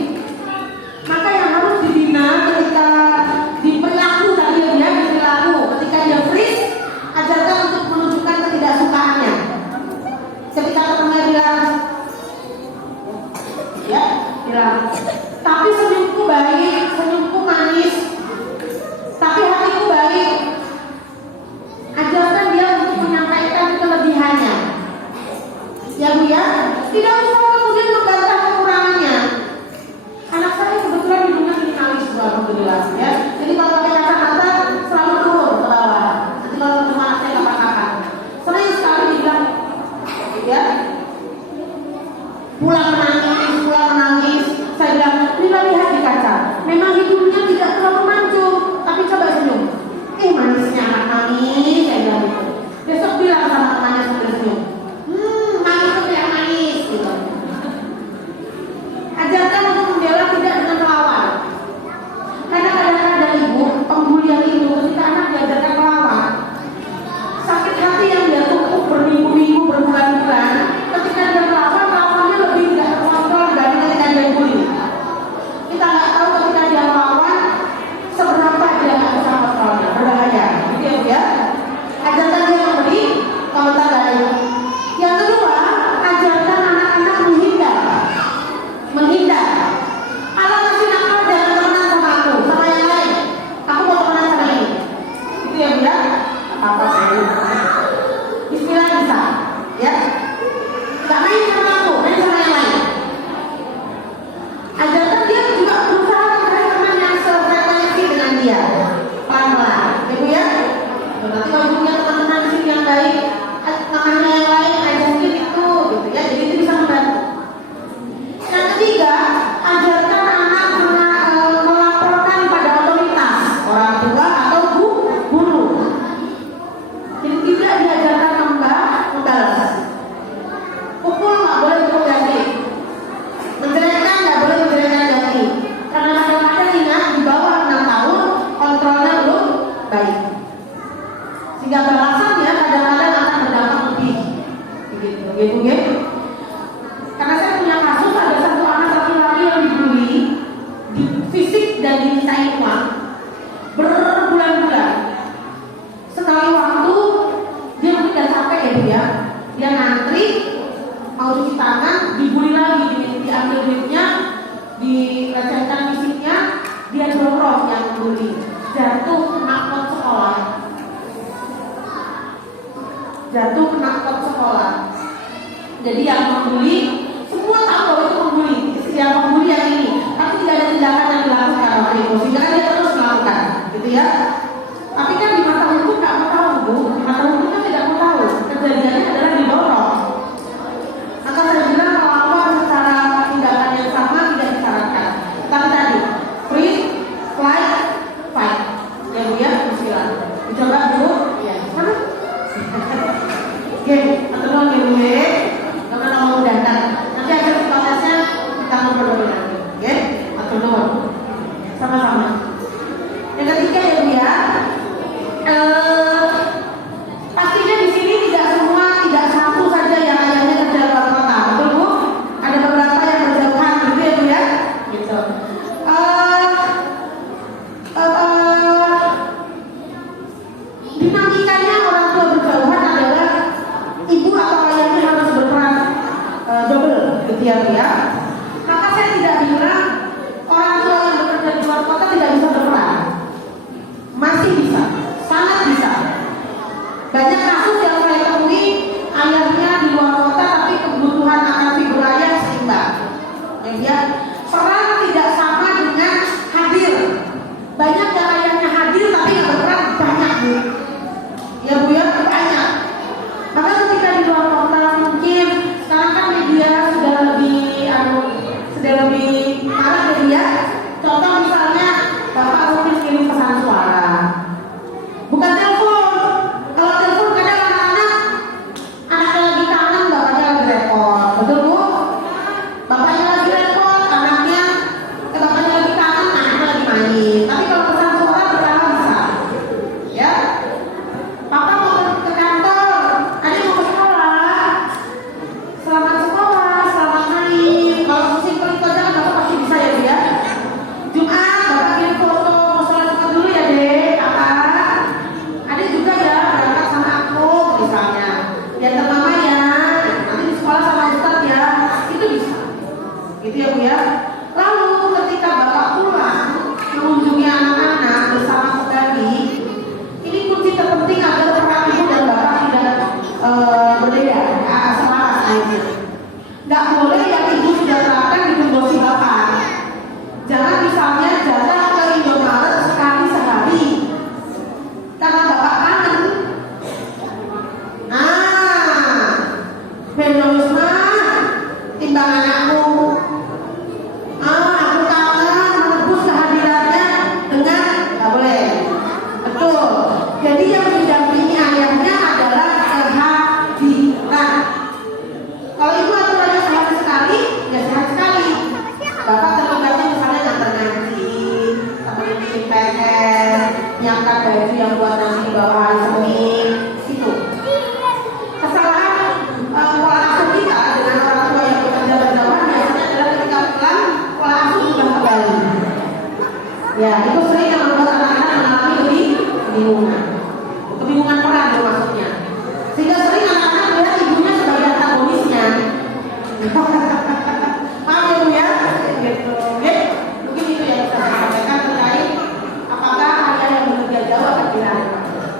Maka yang harus dibina ketika di perilaku tadi ya, di perilaku ketika dia freeze, ajarkan untuk menunjukkan ketidaksukaannya. Ketika ketemu bilang, ya, bilang, tapi senyumku baik, senyumku manis, tapi hatiku baik. Ajarkan dia untuk menyampaikan kelebihannya. Ya Bu ya, tidak usah kemudian membantah kekurangannya. Anak saya kebetulan hidungnya minimalis Bu, alhamdulillah ya. Jadi kalau pakai kacamata selalu turun ke bawah. Nanti kalau ketemu anak saya kapan-kapan, sering sekali dibilang, ya, pulang menangis. Saya bilang, lihat di kaca. Memang hidungnya tidak terlalu mancung, tapi coba senyum. Manisnya anak manis, saya bilang gitu. Besok bilang sama temannya sambil senyum, manis itu yang manis gitu. Ajarkan untuk membela tidak dengan melawan. Karena kadang-kadang pelan-pelan, ya Bu ya. Nanti kalau punya teman-teman di sini yang baik, namanya yang lain ajarin itu, gitu ya. Jadi itu bisa membantu. Yang ketiga, ajarkan anak melaporkan pada otoritas, orang tua atau guru. Jadi tidak diajarkan membalas. Pukul nggak boleh pukul ganti, menjelekkan nggak boleh menjelekkan ganti. Karena kadang-kadang ingat di bawah 6 tahun kontrolnya belum baik, sehingga balasannya kadang-kadang akan berdampak lebih. Begitu. Karena saya punya kasus ada satu anak laki-laki yang dibully, di fisik dan dimintai uang berbulan-bulan. Sekali waktu dia mungkin udah capek ya Bu ya, dia ngantri mau cuci tangan, dibully lagi, diambil duitnya, dilecehkan fisiknya, dia dorong yang bully, jatuh kena pot sekolah. Jadi yang membuli semua tahu bahwa itu membuli, yang membuli yang ini, tapi tidak ada tindakan yang dilakukan waktu itu, sehingga dia terus melakukan, gitu ya. Tapi kan di mata hukum nggak mau tahu Bu, di mata hukum kan tidak mau tahu, kejadiannya adalah didorong. Maka saya bilang melakukan secara tindakan yang sama tidak disarankan. Tapi tadi freeze, flight, fight, ya Bu ya, bismillah. Dicoba dulu, ya. Oke, atau dulu ya. Mau datang, nanti akan prosesnya kita ngobrol lagi, ya? Atau nuwun, sama-sama. Yang ketiga ya Bu ya, pastinya di sini tidak satu saja yang ayahnya kerja luar kota, betul Bu? Ada beberapa yang berjauhan, gitu ya Bu ya? Gitu. Dinamikanya orang tua berjauhan adalah ibu atau ayahnya harus berperan double, gitu ya Bu ya. Maka saya tidak bilang orang tua yang bekerja di luar kota tidak bisa berperan. Masih bisa, sangat bisa. Banyak kasus yang saya temui ayahnya di luar kota tapi kebutuhan akan figur ayah seimbang. Ya, peran tidak sama dengan hadir. Banyak yang ayahnya hadir tapi yang berperan banyak Bu. Ya Bu ya, banyak. Maka ketika di luar kota mungkin sekarang kan media sudah lebih marah ya. Contoh misalnya Bapak mungkin kirim pesan suara, bukan telepon. Kalau telepon kadang anak-anak anaknya lagi kangen, bapaknya lagi repot, betul Bu? Bapaknya lagi repot, bapaknya lagi kangen, anaknya lagi main. Tapi kalau pesan suara pertama bisa, ya. Papa mau ke kantor, adik mau ke sekolah. Selamat sekolah, selamat main. Kalau simpel itu aja kan Bapak pasti bisa ya Bu ya. Jumat Bapak kirim foto, mau sholat Jumat dulu ya Dek, Kakak. Adik juga ya berangkat sama aku misalnya. Diantar mama ya, nanti di sekolah sama Ustaz ya. Itu bisa, gitu ya Bu ya. Lalu ketika Bapak pulang mengunjungi anak-anak bersama kembali, ini kunci terpenting adalah peran ibu dan bapak tidak berbeda, selaras aja. Nggak boleh yang ibu sudah terapkan digembosi bapak. Jangan misalnya jalan ke Indomaret sekali sehari karena bapak kangen. Benus mah timbangan aku. Aku kangen menebus kehadirannya dengan nggak boleh. Betul. Jadi yang mendampingi ayahnya adalah kehadiran. Kalau ibu aturannya sehari sekali, ya sehari sekali. Bapak terlibatnya misalnya ngantar ngaji, temenin bikin PR, nyiapkan baju yang buat nanti dibawa hari Senin, itu. Kesalahan pola asuh kita dengan orang tua yang bekerja berjauhan biasanya adalah ketika pulang pola asuh sudah kembali. Ya, itu sering yang membuat anak-anak mengalami kebingungan peran maksudnya. Sehingga sering anak-anak melihat ibunya sebagai antagonisnya. Paham ya Bu ya? Gitu. Oke? Mungkin itu yang bisa saya sampaikan terkait apakah ayah yang bekerja jauh akan dilarang.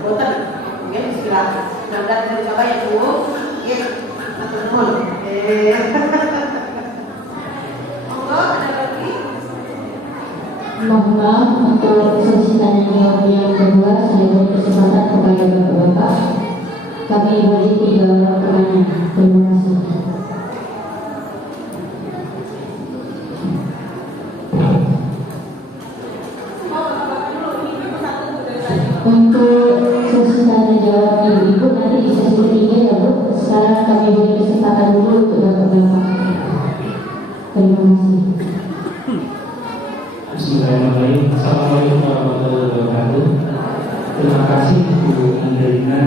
Boten. Oke, bismillah. Mudah-mudahan bisa dicoba ya Bu. Oke. Nuhun. Monggo, ada lagi? Mohon maaf untuk sesi tanya jawab yang kami boleh tinggal kemana. Terima kasih. Untuk sesi tanya jawab Ibu nanti di sesi ketiga ya Bu. Sekarang kami beri kesempatan dulu untuk Bapak-Bapak. Terima kasih. Bismillahirrahmanirrahim. Assalamualaikum warahmatullahi wabarakatuh. Terima kasih Bu Andrina,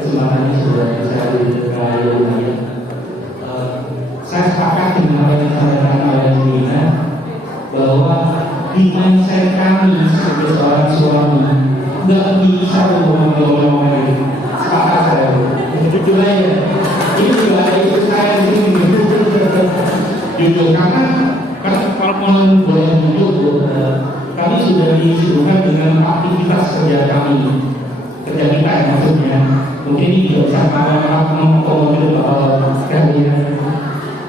kesempatannya sudah bisa diberikan. Saya sepakat dengan apa yang disampaikan oleh Andrina bahwa di mindset kami sebagai seorang suami nggak bisa ngomong-ngomong ini. Sepakat saya. Jujur aja. Ini juga ada ikut saya di sini. Jujur karena kalau boleh jujur, kami sudah disibukkan dengan aktivitas kerja kami, kerja kita maksudnya. Mungkin ini juga bisa pada mengakomodir kalian.